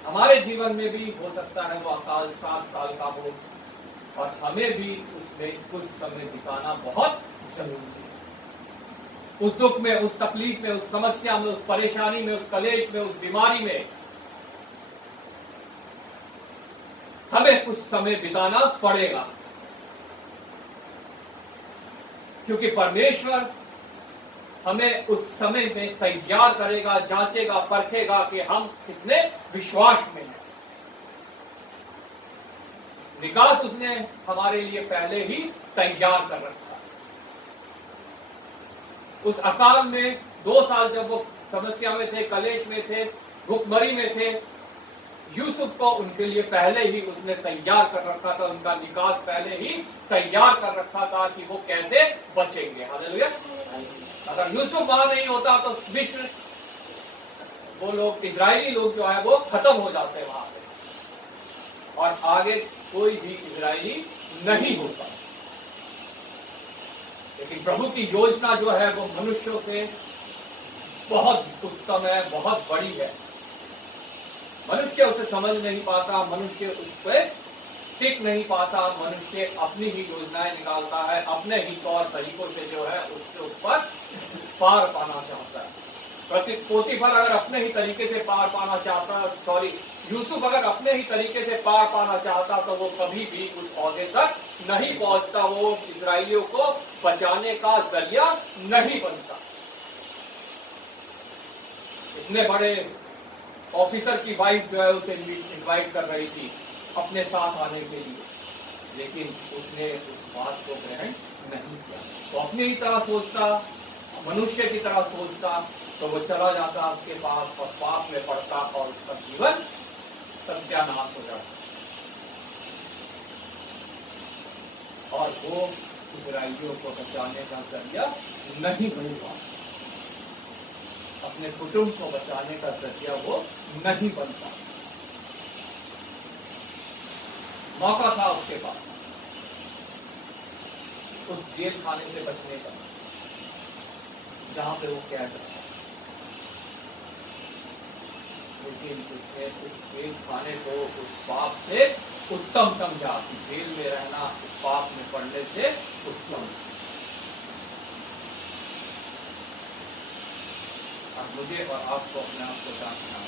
हमारे जीवन में भी हो सकता है वो अकाल 7 साल का हो, और हमें भी उसमें कुछ समय बिताना बहुत जरूरी है। उस दुख में, उस तकलीफ में, उस समस्या में, उस परेशानी में, उस कलेश में, उस बीमारी में हमें कुछ समय बिताना पड़ेगा, क्योंकि परमेश्वर हमें उस समय में तैयार करेगा, जांचेगा, परखेगा कि हम कितने विश्वास में हैं। निकास उसने हमारे लिए पहले ही तैयार कर रखा। उस अकाल में 2 साल जब वो समस्या में थे, कलेश में थे, भुखमरी में थे, यूसुफ को उनके लिए पहले ही उसने तैयार कर रखा था। उनका निकास पहले ही तैयार कर रखा था कि वो कैसे बचेंगे। हालेलुया। अगर यूसुफ वहां नहीं होता तो मिस्र, वो लोग, इजरायली लोग जो है वो खत्म हो जाते वहां पे, और आगे कोई भी इजरायली नहीं होता। लेकिन प्रभु की योजना जो है वो मनुष्यों से बहुत उत्तम है, बहुत बड़ी है। मनुष्य उसे समझ नहीं पाता, मनुष्य उस पर टिक नहीं पाता, मनुष्य अपनी ही योजनाएं निकालता है, अपने ही तौर तरीकों से जो है उसके ऊपर पार पाना चाहता है। पोतीफर अगर अपने ही तरीके से पार पाना चाहता, यूसुफ अगर अपने ही तरीके से पार पाना चाहता तो वो कभी भी उस ओहदे तक नहीं पहुंचता, वो इस्राएलियों को बचाने का जरिया नहीं बनता। इतने बड़े ऑफिसर की वाइफ जो है उसे इनवाइट कर रही थी अपने साथ आने के लिए, लेकिन उसने उस बात को ग्रहण नहीं किया। तो अपनी ही तरह सोचता, मनुष्य की तरह सोचता, तो वो चला जाता उसके पास और पाप में पड़ता और उसका जीवन सत्यानाश हो जाता, और वो इस्राएलियों को बचाने का जरिया नहीं बन पाता, अपने कुटुंब को बचाने का जरिया वो नहीं बनता। मौका था उसके पास उस जेल खाने से बचने का जहां पे वो कैद रहा, लेकिन उसने उस जेल खाने को उस पाप से उत्तम समझा कि जेल में रहना उस पाप में पड़ने से उत्तम। और मुझे और आपको अपने आप को जांचना,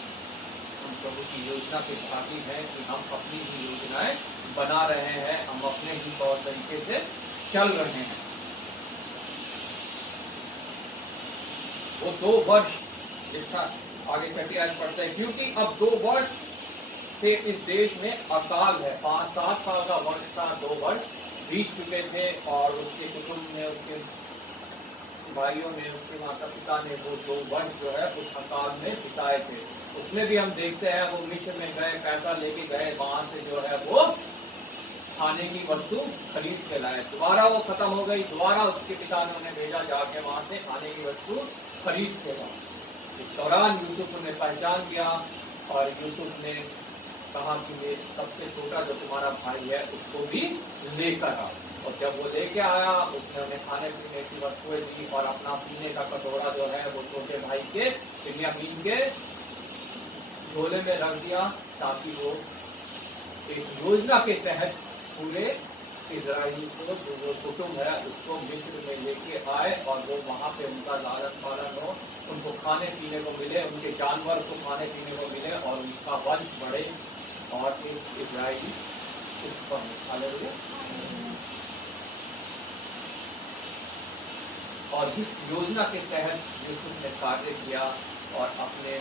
हम प्रभु की योजना के भागी हैं कि हम अपनी ही योजनाएं बना रहे हैं, हम अपने ही तौर तरीके से चल रहे हैं। वो 2 वर्ष, इसका आगे छठी आयत पढ़ते हैं, क्योंकि अब 2 वर्ष से इस देश में अकाल है। 5-7 साल का वर्ष था, 2 वर्ष बीत चुके थे, और उसके कुटुंब में, उसके भाइयों ने, उसके माता पिता ने वो 2 वर्ष जो है उस अकाल में बिताए थे। उसमें भी हम देखते हैं वो मिस्र में गए, पैसा लेके गए, वहां से जो है वो खाने की वस्तु खरीद के लाए, दोबारा वो खत्म हो गई, दोबारा उसके पिता ने उन्हें भेजा जाके वहां से खाने की वस्तु खरीद के लाए। इस दौरान यूसुफ ने पहचान किया, और यूसुफ ने कहा कि ये सबसे छोटा जो तुम्हारा भाई है उसको भी लेकर आओ। और जब वो लेके आया, उसने उन्हें खाने पीने की वस्तुएं दी, और अपना पीने का कटोरा जो है वो छोटे भाई के बिन्यामीन के झोले में रख दिया, ताकि वो एक योजना के तहत पूरे इजराइली को, जो कुटुंब है उसको मिस्र में लेके आए, और वो वहाँ पे उनका लालन पालन हो, उनको खाने पीने को मिले, उनके जानवर को खाने पीने को मिले, और उनका वंश बढ़े, और एक इजराइली उत्पन्न हो। और इस योजना के तहत यूसुफ ने कार्य किया, और अपने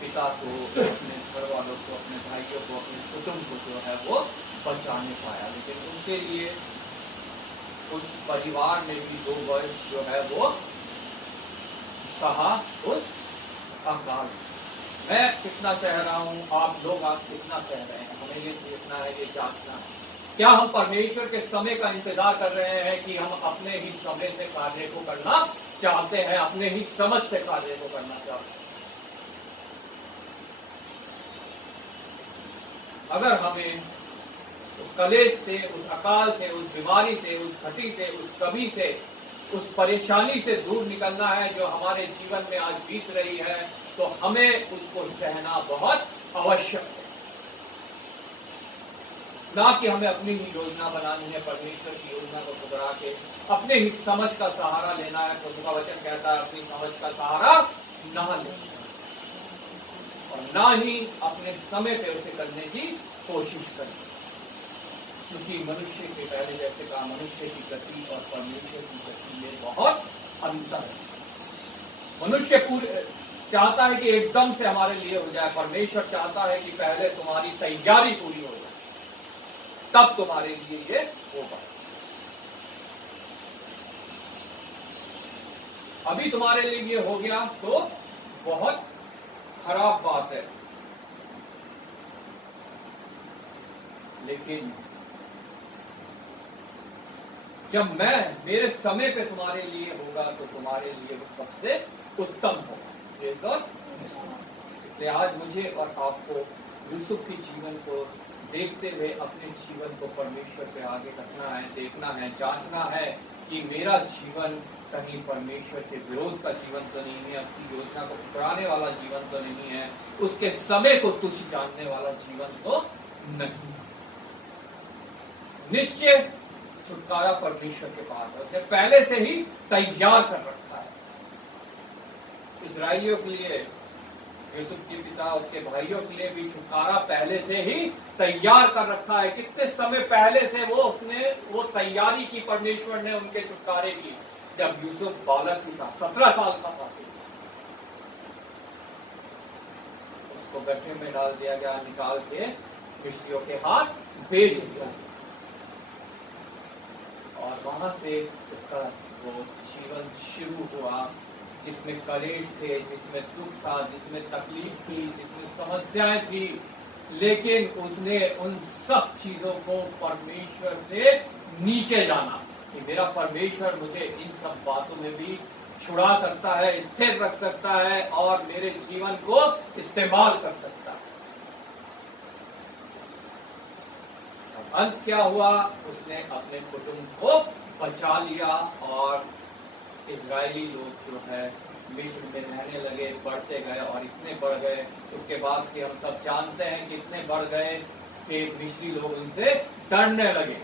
पिता को, अपने घर वालों को, अपने भाइयों को, अपने कुटुंब को जो है वो बचाने पाया। लेकिन उसके लिए उस परिवार ने भी 2 वर्ष जो है वो सहा उस अकाल। मैं कितना कह रहा हूँ, आप लोग आप कितना कह रहे हैं, हमें ये देखना है, ये जांचना है। क्या हम परमेश्वर के समय का इंतजार कर रहे हैं कि हम अपने ही समय से कार्य को करना चाहते हैं, अपने ही समझ से कार्य को करना चाहते हैं? अगर हमें उस कलेश से, उस अकाल से, उस बीमारी से, उस घटी से, उस कमी से, उस परेशानी से दूर निकलना है जो हमारे जीवन में आज बीत रही है, तो हमें उसको सहना बहुत आवश्यक है। ना कि हमें अपनी ही योजना बनानी है, परमेश्वर की योजना को ठुकरा के अपने ही समझ का सहारा लेना है। प्रभु का वचन कहता है अपनी समझ का सहारा ना लेना और ना ही अपने समय पे उसे करने की कोशिश करें, क्योंकि मनुष्य के पहले जैसे कहा, मनुष्य की गति और परमेश्वर की गति में बहुत अंतर है। मनुष्य पूरे चाहता है कि एकदम से हमारे लिए हो जाए, परमेश्वर चाहता है कि पहले तुम्हारी तैयारी पूरी हो जाए, तब तुम्हारे लिए ये होगा। अभी तुम्हारे लिए ये हो गया तो बहुत खराब बात है, लेकिन जब मेरे समय पे तुम्हारे लिए होगा तो तुम्हारे लिए वो सबसे उत्तम होगा। इसलिए आज मुझे और आपको यूसुफ के जीवन को देखते हुए अपने जीवन को परमेश्वर पे आगे रखना है, देखना है, जांचना है कि मेरा जीवन कहीं परमेश्वर के विरोध का जीवन तो नहीं है, उसकी योजना को ठुकराने वाला जीवन तो नहीं है, उसके समय को तुच्छ जानने वाला जीवन तो नहीं। निश्चय छुटकारा परमेश्वर के पास है, उसने पहले से ही तैयार कर रखा है। इस्राएलियों के लिए, यूसुफ के पिता उसके भाइयों के लिए भी छुटकारा पहले से ही तैयार कर रखा है। कितने समय पहले से वो तैयारी की परमेश्वर ने उनके छुटकारे की, जब यूसुफ बालक ही था, 17 साल का था, उसको गड्ढे में डाल दिया गया, निकाल के मिस्रियों के हाथ बेच दिया और वहां से उसका वो जीवन शुरू हुआ, जिसमें कलेश थे, जिसमें दुख था, जिसमें तकलीफ थी, जिसमें समस्याएं थी, लेकिन उसने उन सब चीजों को परमेश्वर से नीचे जाना कि मेरा परमेश्वर मुझे इन सब बातों में भी छुड़ा सकता है, स्थिर रख सकता है और मेरे जीवन को इस्तेमाल कर सकता है। अब अंत क्या हुआ, उसने अपने कुटुंब को बचा लिया और इजरायली लोग जो है मिस्र में रहने लगे, बढ़ते गए और इतने बढ़ गए, उसके बाद कि हम सब जानते हैं कि इतने बढ़ गए कि मिस्री लोग उनसे डरने लगे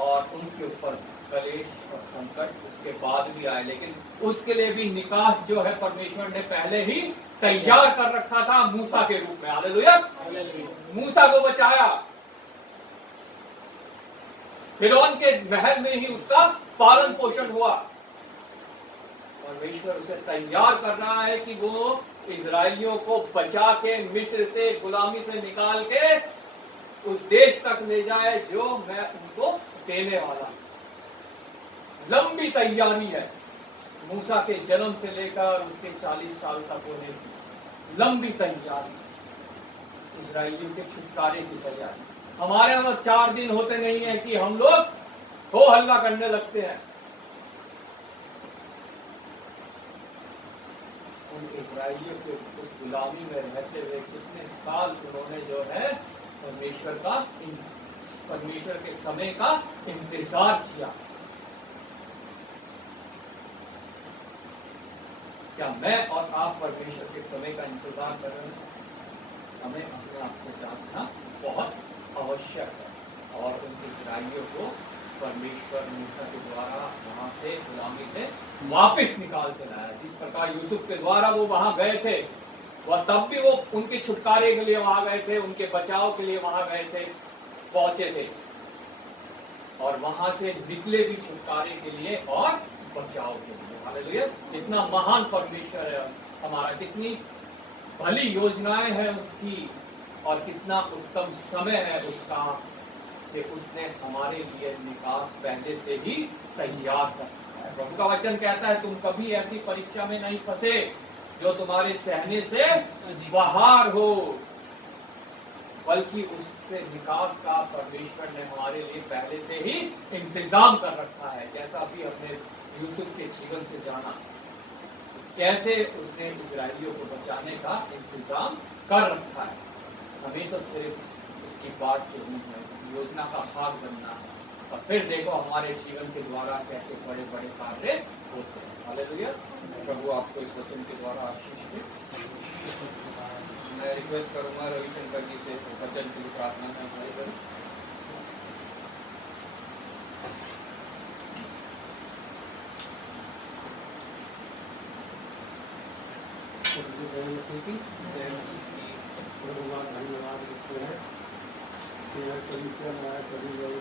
और उनके ऊपर कलेश और संकट उसके बाद भी आए, लेकिन उसके लिए भी निकास जो है परमेश्वर ने पहले ही तैयार कर रखा था मूसा के रूप में। हालेलुया, मूसा को बचाया, फिरौन के महल में ही उसका पालन पोषण हुआ। परमेश्वर उसे तैयार कर रहा है कि वो इजरायलियों को बचा के मिस्र से, गुलामी से निकाल के उस देश तक ले जाए जो मैं उनको देने वाला। लंबी तैयारी है मूसा के जन्म से लेकर उसके 40 साल तक होने की लंबी तैयारी, इजरायलियों के छुटकारे की तैयारी। हमारे यहाँ 4 दिन होते नहीं है कि हम लोग हो हल्ला करने लगते हैं। उन इजरायलियों के उस गुलामी में रहते हुए कितने साल उन्होंने जो है परमेश्वर के समय का इंतजार किया। क्या मैं और आप परमेश्वर के समय का इंतजार कर रहे हैं? हमें अपने आप को जानना बहुत आवश्यक है। और उन इस्राएलियों को परमेश्वर मूसा के द्वारा वहां से गुलामी से वापस निकाल के लाया। जिस प्रकार यूसुफ के द्वारा वो वहां गए थे, वह तब भी वो उनके छुटकारे के लिए वहां गए थे, उनके बचाव के लिए वहां गए थे, पहुंचे थे और वहां से निकले भी छुटकारे के लिए और बचाव के लिए। हालेलुया, कितना महान परमेश्वर है हमारा, कितनी भली योजनाएं हैं उसकी और कितना उत्तम समय है उसका कि उसने हमारे लिए निकास पहले से ही तैयार कर रखा है। प्रभु का वचन कहता है तुम कभी ऐसी परीक्षा में नहीं फंसे जो तुम्हारे सहने से बाहर हो, बल्कि उससे निकास का परमेश्वर ने हमारे लिए पहले से ही इंतजाम कर रखा है। जैसा भी हमने यूसुफ के जीवन से जाना, कैसे उसने इजरायलियों को बचाने का इंतजाम कर रखा है। हमें तो सिर्फ उसकी बात चलनी है, योजना का भाग बनना है, और फिर देखो हमारे जीवन के द्वारा कैसे बड़े बड़े कार्य होते हैं। हालेलुया। प्रभु आपको इस वचन के द्वारा आशीष दे। मैं रिक्वेस्ट करूंगा रविशंकर जी से वचन के लिए प्रार्थना करें। धन्यवाद देते हैं कि यह कभी से हमारे सभी लोग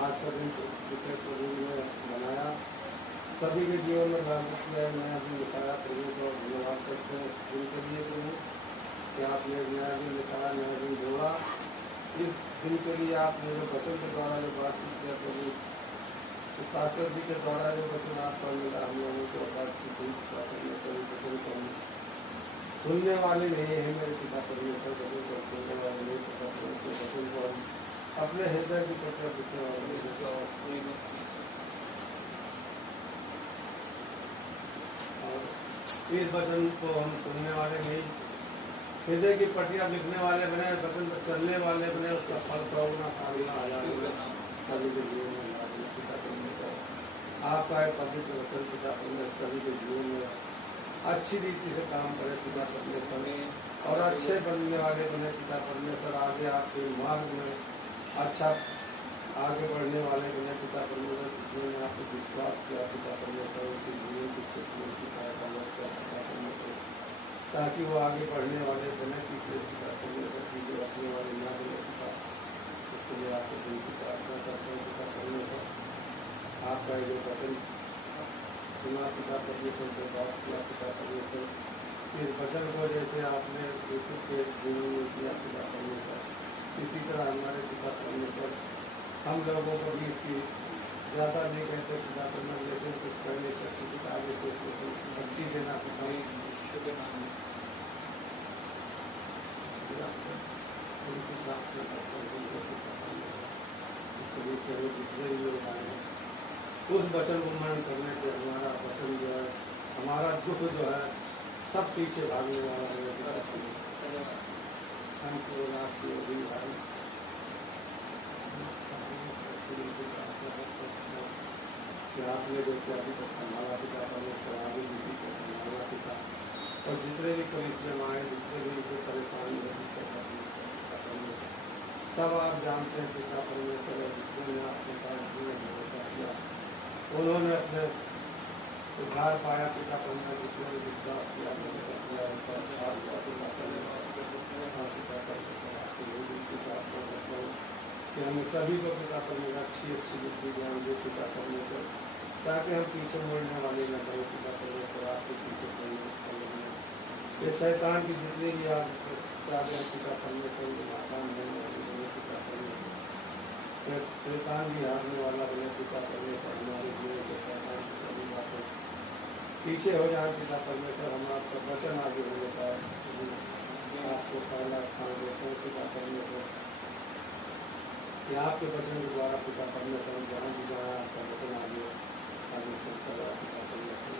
आज का दिन प्रभु ने बनाया, सभी के जीवन में लागू किया है, नया दिन निकाला। प्रभु को धन्यवाद करते हैं दिन के लिए प्रभु कि आपने नया दिन निकाला, नया दिन जोड़ा। इस दिन के लिए आपने जो वचन के द्वारा जो बातचीत किया प्रभु, इस पास्टर जी के द्वारा जो वचन आपका मिला, हम लोगों को बातचीत वचन को सुनने वाले नहीं है मेरे पिता परमेश्वर, वचन को सुनने वाले नहीं, पिता परमेश्वर वचन को हम अपने हृदय की तरफ लिखने वाले। इस वचन को हम सुनने वाले नहीं, हृदय की पटिया लिखने वाले बने, वचन पर चलने वाले बने, उसका फल पाओना सामना आ जाएगा सभी के जीवन में। पिता परमेश्वर आपका है पवित्र वचन, पिता परमेश्वर सभी के जीवन में अच्छी रीति से काम करे पिता परमेश्वर, और अच्छे बनने वाले बने पिता परमेश्वर। आगे आपके मार्ग में अच्छा आगे बढ़ने वाले बने पिता परमेश्वर, जिन्होंने आपको विश्वास किया पिता परमेश्वर, उनके जीवन की क्षेत्र में सहायता पिता परमेश्वर, ताकि वो आगे बढ़ने वाले बने, पीछे पिता परमेश्वर पीछे रखने वाले ना बने पिता। इसके लिए आपको दिन की प्रार्थना करते हैं पिता परमेश्वर। आपका जो वचन सुना पिता परमेश्वर से बात किया पिता परमेश्वर, इस वचन को जैसे आपने यूसुफ के जीवन में किया पिता परमेश्वर, इसी तरह हमारे पिता परमेश्वर हम लोगों को भी इसकी ज़्यादा नहीं कहते पिता परमेश्वर, लेकिन कुछ करने सकते पिता आगे से शक्ति देना पिता जितने भी लोग आए हैं उस वचन को मन करने से हमारा वचन जो है, हमारा दुख जो है सब पीछे भागने वाला है। हम केवल आपकी अधीन भाई कि आपने जो क्या अभी तक संभाला पिता परमेश्वर, आगे भी संभाला पिता, और जितने भी परिश्रम आए, जितने भी इसे परेशानी है सब आप जानते हैं पिता परमेश्वर। जिसने आपके पास जीवन भरोसा किया उन्होंने अपने उद्धार पाया पिता परमेश्वर, जिसने विश्वास किया कि हम सभी को पिता परमेश्वर अच्छी बुद्धि ज्ञान दे पिता परमेश्वर, ताकि हम पीछे मुड़ने वाले न बने पिता परमेश्वर, आपके पीछे कोई ये शैतान की जितनी भी आप चाहे पिता परमेश्वर के नाकाम होने वाले बने पिता परमेश्वर, शैतान भी हारने वाला बने पिता परमेश्वर। हमारे जीवन के शैतान की सभी बातें पीछे हो जाए पिता परमेश्वर, हम आपका वचन आगे होने का आपको पहला स्थान देते हैं पिता परमेश्वर, कि आपके वचन के द्वारा पिता परमेश्वर जहाँ भी जहाँ आपका वचन आगे चलता हुआ पिता परमेश्वर,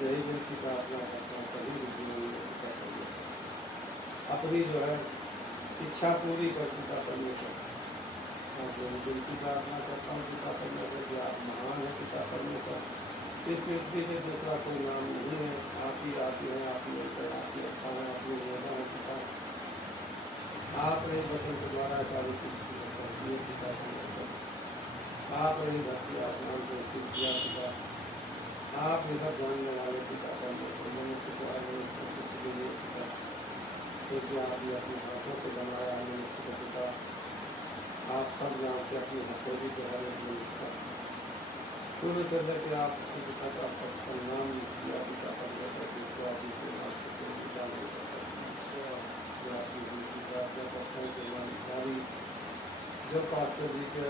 यही दिन की प्रार्थना करता हूँ सभी जीवन में पिता परमेश्वर अपनी जो है इच्छा पूरी कर पिता परमेश्वर। दिन की प्रार्थना करता हूँ पिता परमेश्वर कि आप महान है पिता परमेश्वर, इस पृथ्वी के दूसरा कोई नाम नहीं है, आप ही आती है, आप ही अच्छा है, आप ही है पिता। आपने वचन के द्वारा सारी सृष्टि पिता परमेश्वर, आपने धरती आसमान को स्थित किया पिता, आप इधर जानने वाले पिता परमेश्वर, मनुष्य को कुछ के लिए पिता, क्योंकि आप ये अपने हाथों से बनाया मनुष्य को पिता, आप सब जानते अपनी हथेली के वाले मनुष्य पूरे चल के आप पिता का परिणाम किया पिता परमेश्वर, जिसको आप इसे पिता नहीं सकते जो पास्टर जी के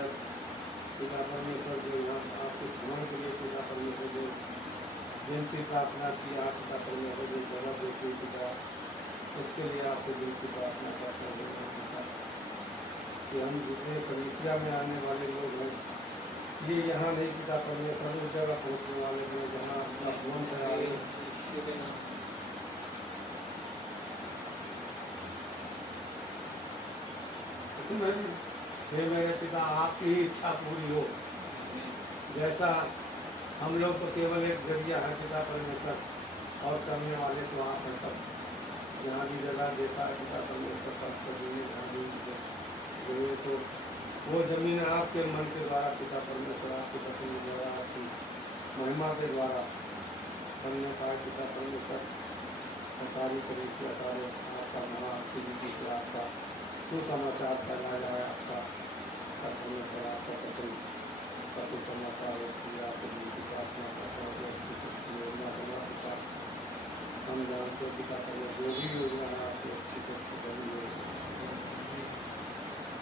पिता परमेश्वर जो यहाँ आपके भ्रमण के लिए पिता परमेश्वर जो विनती प्रार्थना की, आप पिता परमेश्वर जो जगह देती पिता, उसके लिए आपको विनती प्रार्थना करते हैं पिता, कि हम जितने कलीसिया में आने वाले लोग हैं ये यहाँ नहीं पिता परमेश्वर उस जगह पहुँचने वाले हैं जहाँ अपना फोन करा रहे हैं। हे मेरे पिता आपकी ही इच्छा पूरी हो। जैसा हम लोग तो केवल एक जरिया है पिता परमेश्वर और करने वाले तो आप हैं सब। जहाँ भी जगह देखा है पिता परमेश्वर सब को देने जहाँ भी जगह तो वो जमीन आपके मन के द्वारा पिता परमेश्वर आपके पत्नी के द्वारा आपकी महिमा के द्वारा बनने पाए पिता परमेश्वर। सरकारी तरीके सारे आपका मना अच्छी रीति से आपका सुसमाचार फैलाया जाए। आपका परमेश्वर आपका पत्नी का सुसमाचार आपको जिनकी प्रार्थना करता है अच्छी योजना बना पिता हम जानते पिता परमेश्वर जो भी योजना है आपकी अच्छी से अच्छी बनी है।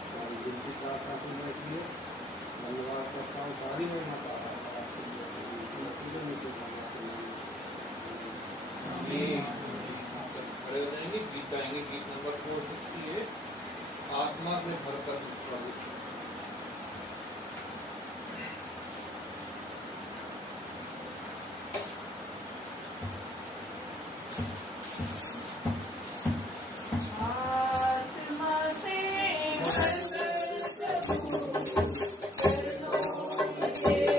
हमारी जिनकी प्रार्थना सुनने के लिए धन्यवाद करता हूँ। सारी में माता खड़े हो जाएंगे, गीत गाएंगे। गीत नंबर 468 आत्मा से भरकर प्रभु। आत्मा से भरकर प्रभु, चरणों में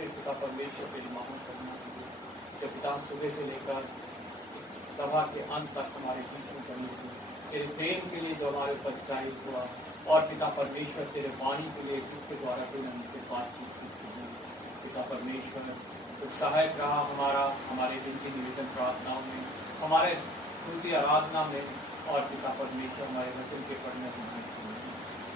फिर पिता परमेश्वर तेरी महान करुणा के लिए जो पिता सुबह से लेकर सभा के अंत तक हमारे बीच में बनी हुई तेरे प्रेम के लिए जो हमारे ऊपर जाहिर हुआ और पिता परमेश्वर तेरे वाणी के लिए जिसके द्वारा तूने हमसे बातचीत की पिता परमेश्वर तो सहायक रहा हमारा हमारे विनती निवेदन प्रार्थनाओं में हमारे स्तुति आराधना में और पिता परमेश्वर हमारे वचन के पढ़ने में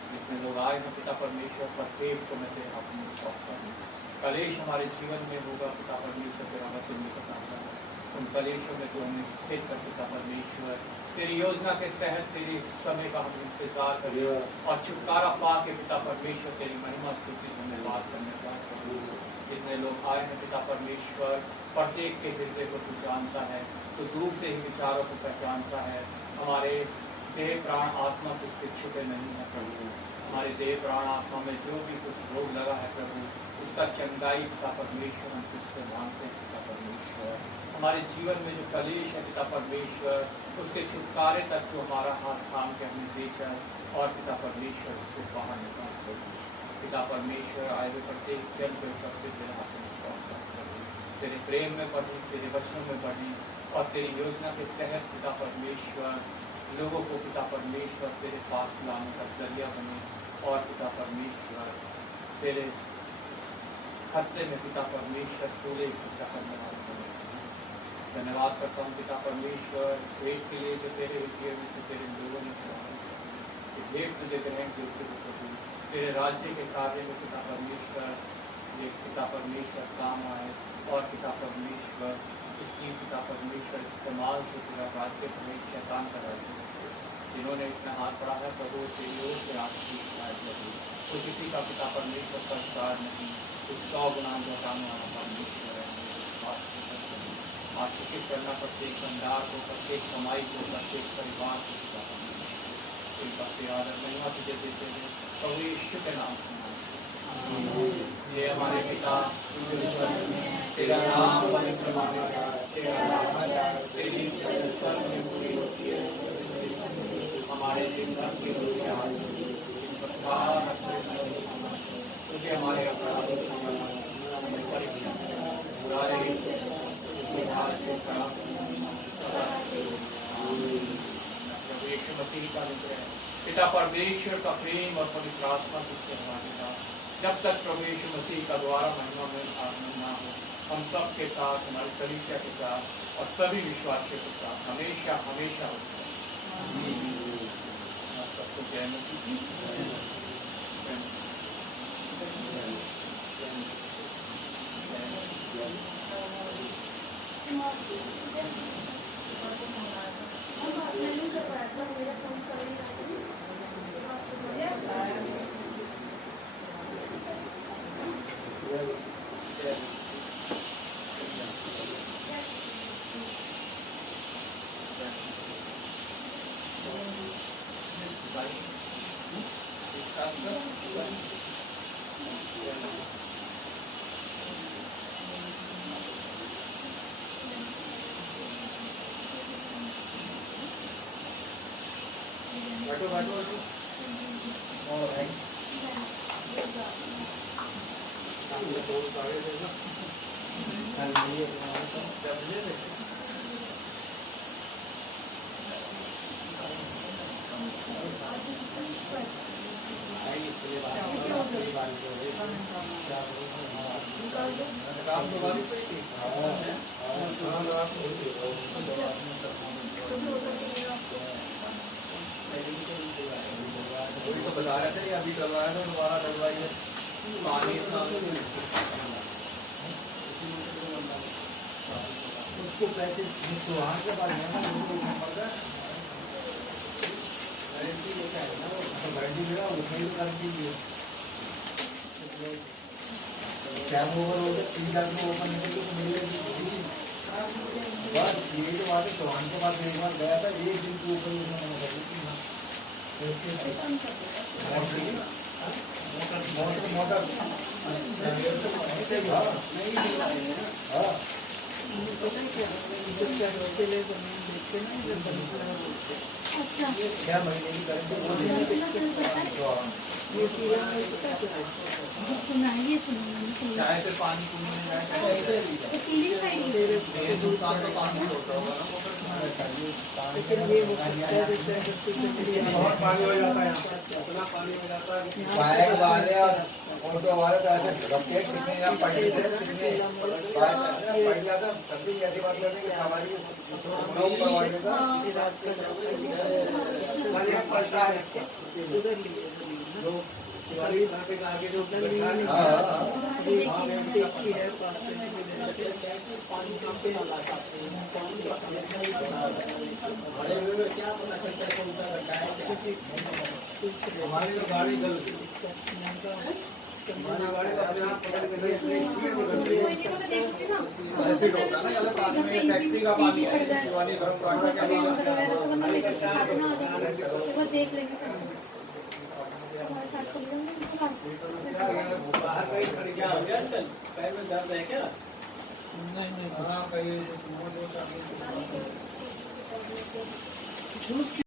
जितने लोग आए हैं पिता परमेश्वर प्रत्येक को मैं तेरे हाथ में सौंपता हूँ कलेश हमारे जीवन में होगा पिता परमेश्वर तेरा वचन में बताता है उन कलेशों में तो हमें स्थिर कर पिता परमेश्वर तेरी योजना के तहत तेरे समय का हम इंतजार करें और छुटकारा पा के पिता परमेश्वर तेरी महिमा स्तुति धन्यवाद करने का जितने लोग आए हैं पिता परमेश्वर प्रत्येक के हृदय को तू जानता है तो दूर से ही विचारों को पहचानता है हमारे देह प्राण आत्मा तुझसे छुपे नहीं है प्रभु हमारे देह प्राण आत्मा में जो भी कुछ रोग लगा है प्रभु उसका चंगाई पिता परमेश्वर हम तुझसे मांगते हैं पिता परमेश्वर हमारे जीवन में जो कलेश है पिता परमेश्वर उसके छुटकारे तक तो हमारा हाथ थाम के हमें बेचा और पिता परमेश्वर उससे बाहर निकाल पिता परमेश्वर आए हुए प्रत्येक जन के ऊपर तेरे हाथ में सौंपता तेरे प्रेम में बढ़ी तेरे वचनों में बढ़ी और तेरी योजना के तहत पिता परमेश्वर लोगों को पिता परमेश्वर तेरे पास लाने का जरिया बने और पिता परमेश्वर तेरे खतरे में पिता परमेश्वर पूरे इकट्ठा करने वाले बने धन्यवाद करता हूँ पिता परमेश्वर इस भेंट के लिए जो तेरे हृदय में से तेरे लोगों ने चढ़ाई भेंट तुझे ग्रहण के प्रभु तेरे राज्य के कार्य में पिता परमेश्वर ये पिता परमेश्वर काम आए और पिता परमेश्वर इसकी पिता परमेश्वर इस्तेमाल से तेरा राज्य प्रवेश शैतान का राज्य जिन्होंने इतना हाथ पड़ा है प्रभु तेरी ओर से आपकी शिकायत लगी तो किसी का पिता परमेश्वर का अधिकार नहीं कुछ 100 गुना घटाने वाला परमेश्वर है आशीषित करना प्रत्येक भंडार को प्रत्येक कमाई को प्रत्येक परिवार को पिता परमेश्वर इनका आदर महिमा तुझे देते हैं प्रभु यीशु के नाम से ये हमारे पिता तेरा नाम पवित्र माना तेरा नाम तेरी स्वर्ग में पूरी होती है हमारे दिन भर की रोटियां तुझे हमारे अपराधों की परीक्षा बुराई प्रभु यीशु मसीह का मित्र है पिता परमेश्वर का प्रेम और पवित्र आत्मा जिससे हमारे साथ जब तक प्रभु यीशु मसीह का द्वारा महिमा में आगमन ना हो हम सब के साथ हमारी कलीसिया के साथ और सभी विश्वासियों के साथ हमेशा हमेशा होता है सबको जय मसीह बैठो बैठो बैठो और है तो सारे देना कल ये जब ले आई इसके बाद काम तो वाली पे थी अभी तो बता रहे थे अभी डलवाया था दोबारा डलवाई है पानी इतना उसको पैसे सुहान के बारे में गारंटी लेके आए ना वो गारंटी मिला उसमें भी कर दीजिए कैम ओवर हो गया 3 लाख में ओपन करके तो मिलेगी बस ये जो बात है सुहान के पास एक बार गया था एक दिन की ओपन करना कर दी मोटर पता है क्या बच्चा अकेले जमीन देखते ना जब बनता है अच्छा 6 महीने की गारंटी वो देंगे। ये चीज़ हमें पता है सुना है ये सुना चाय पे पानी पूरी में जाए क्या इधर ही तो पीली खाई ये दुकान तो पानी होता होगा ना वो फिर लेकिन ये हो सकता है जैसे बच्चे के लिए बहुत पानी हो जाता है यहाँ पर, इतना पानी हो जाता है कि बाइक वाले और ऑटो वाले तो ऐसे रखे कितने यहाँ पढ़ लेते हैं कितने पढ़ जाता सब्जी कैसी बात करते हैं कि हमारी लोग करवा देता ये रास्ता जाता है पानी पड़ता है उधर लिए जमीन ना जो दिवाली नाटे का आगे जो बैठा है हाँ हाँ ये देखी है पास में पानी कहाँ पे लगा सकते हैं पानी का कनेक्शन ही बना बड़े हुए में क्या पता चलता है कौन सा गड्ढा है हमारी तो गाड़ी गल गई हमारी गाड़ी तो अपने आप पकड़ के गई इतनी स्पीड में गल गई ऐसे होता है ना यार पानी में फैक्ट्री का पानी है शिवानी गर्म पानी का वो देख लेंगे बाहर कहीं खड़ी क्या हो गया अंकल पैर में दर्द है क्या हाँ कहीं पानी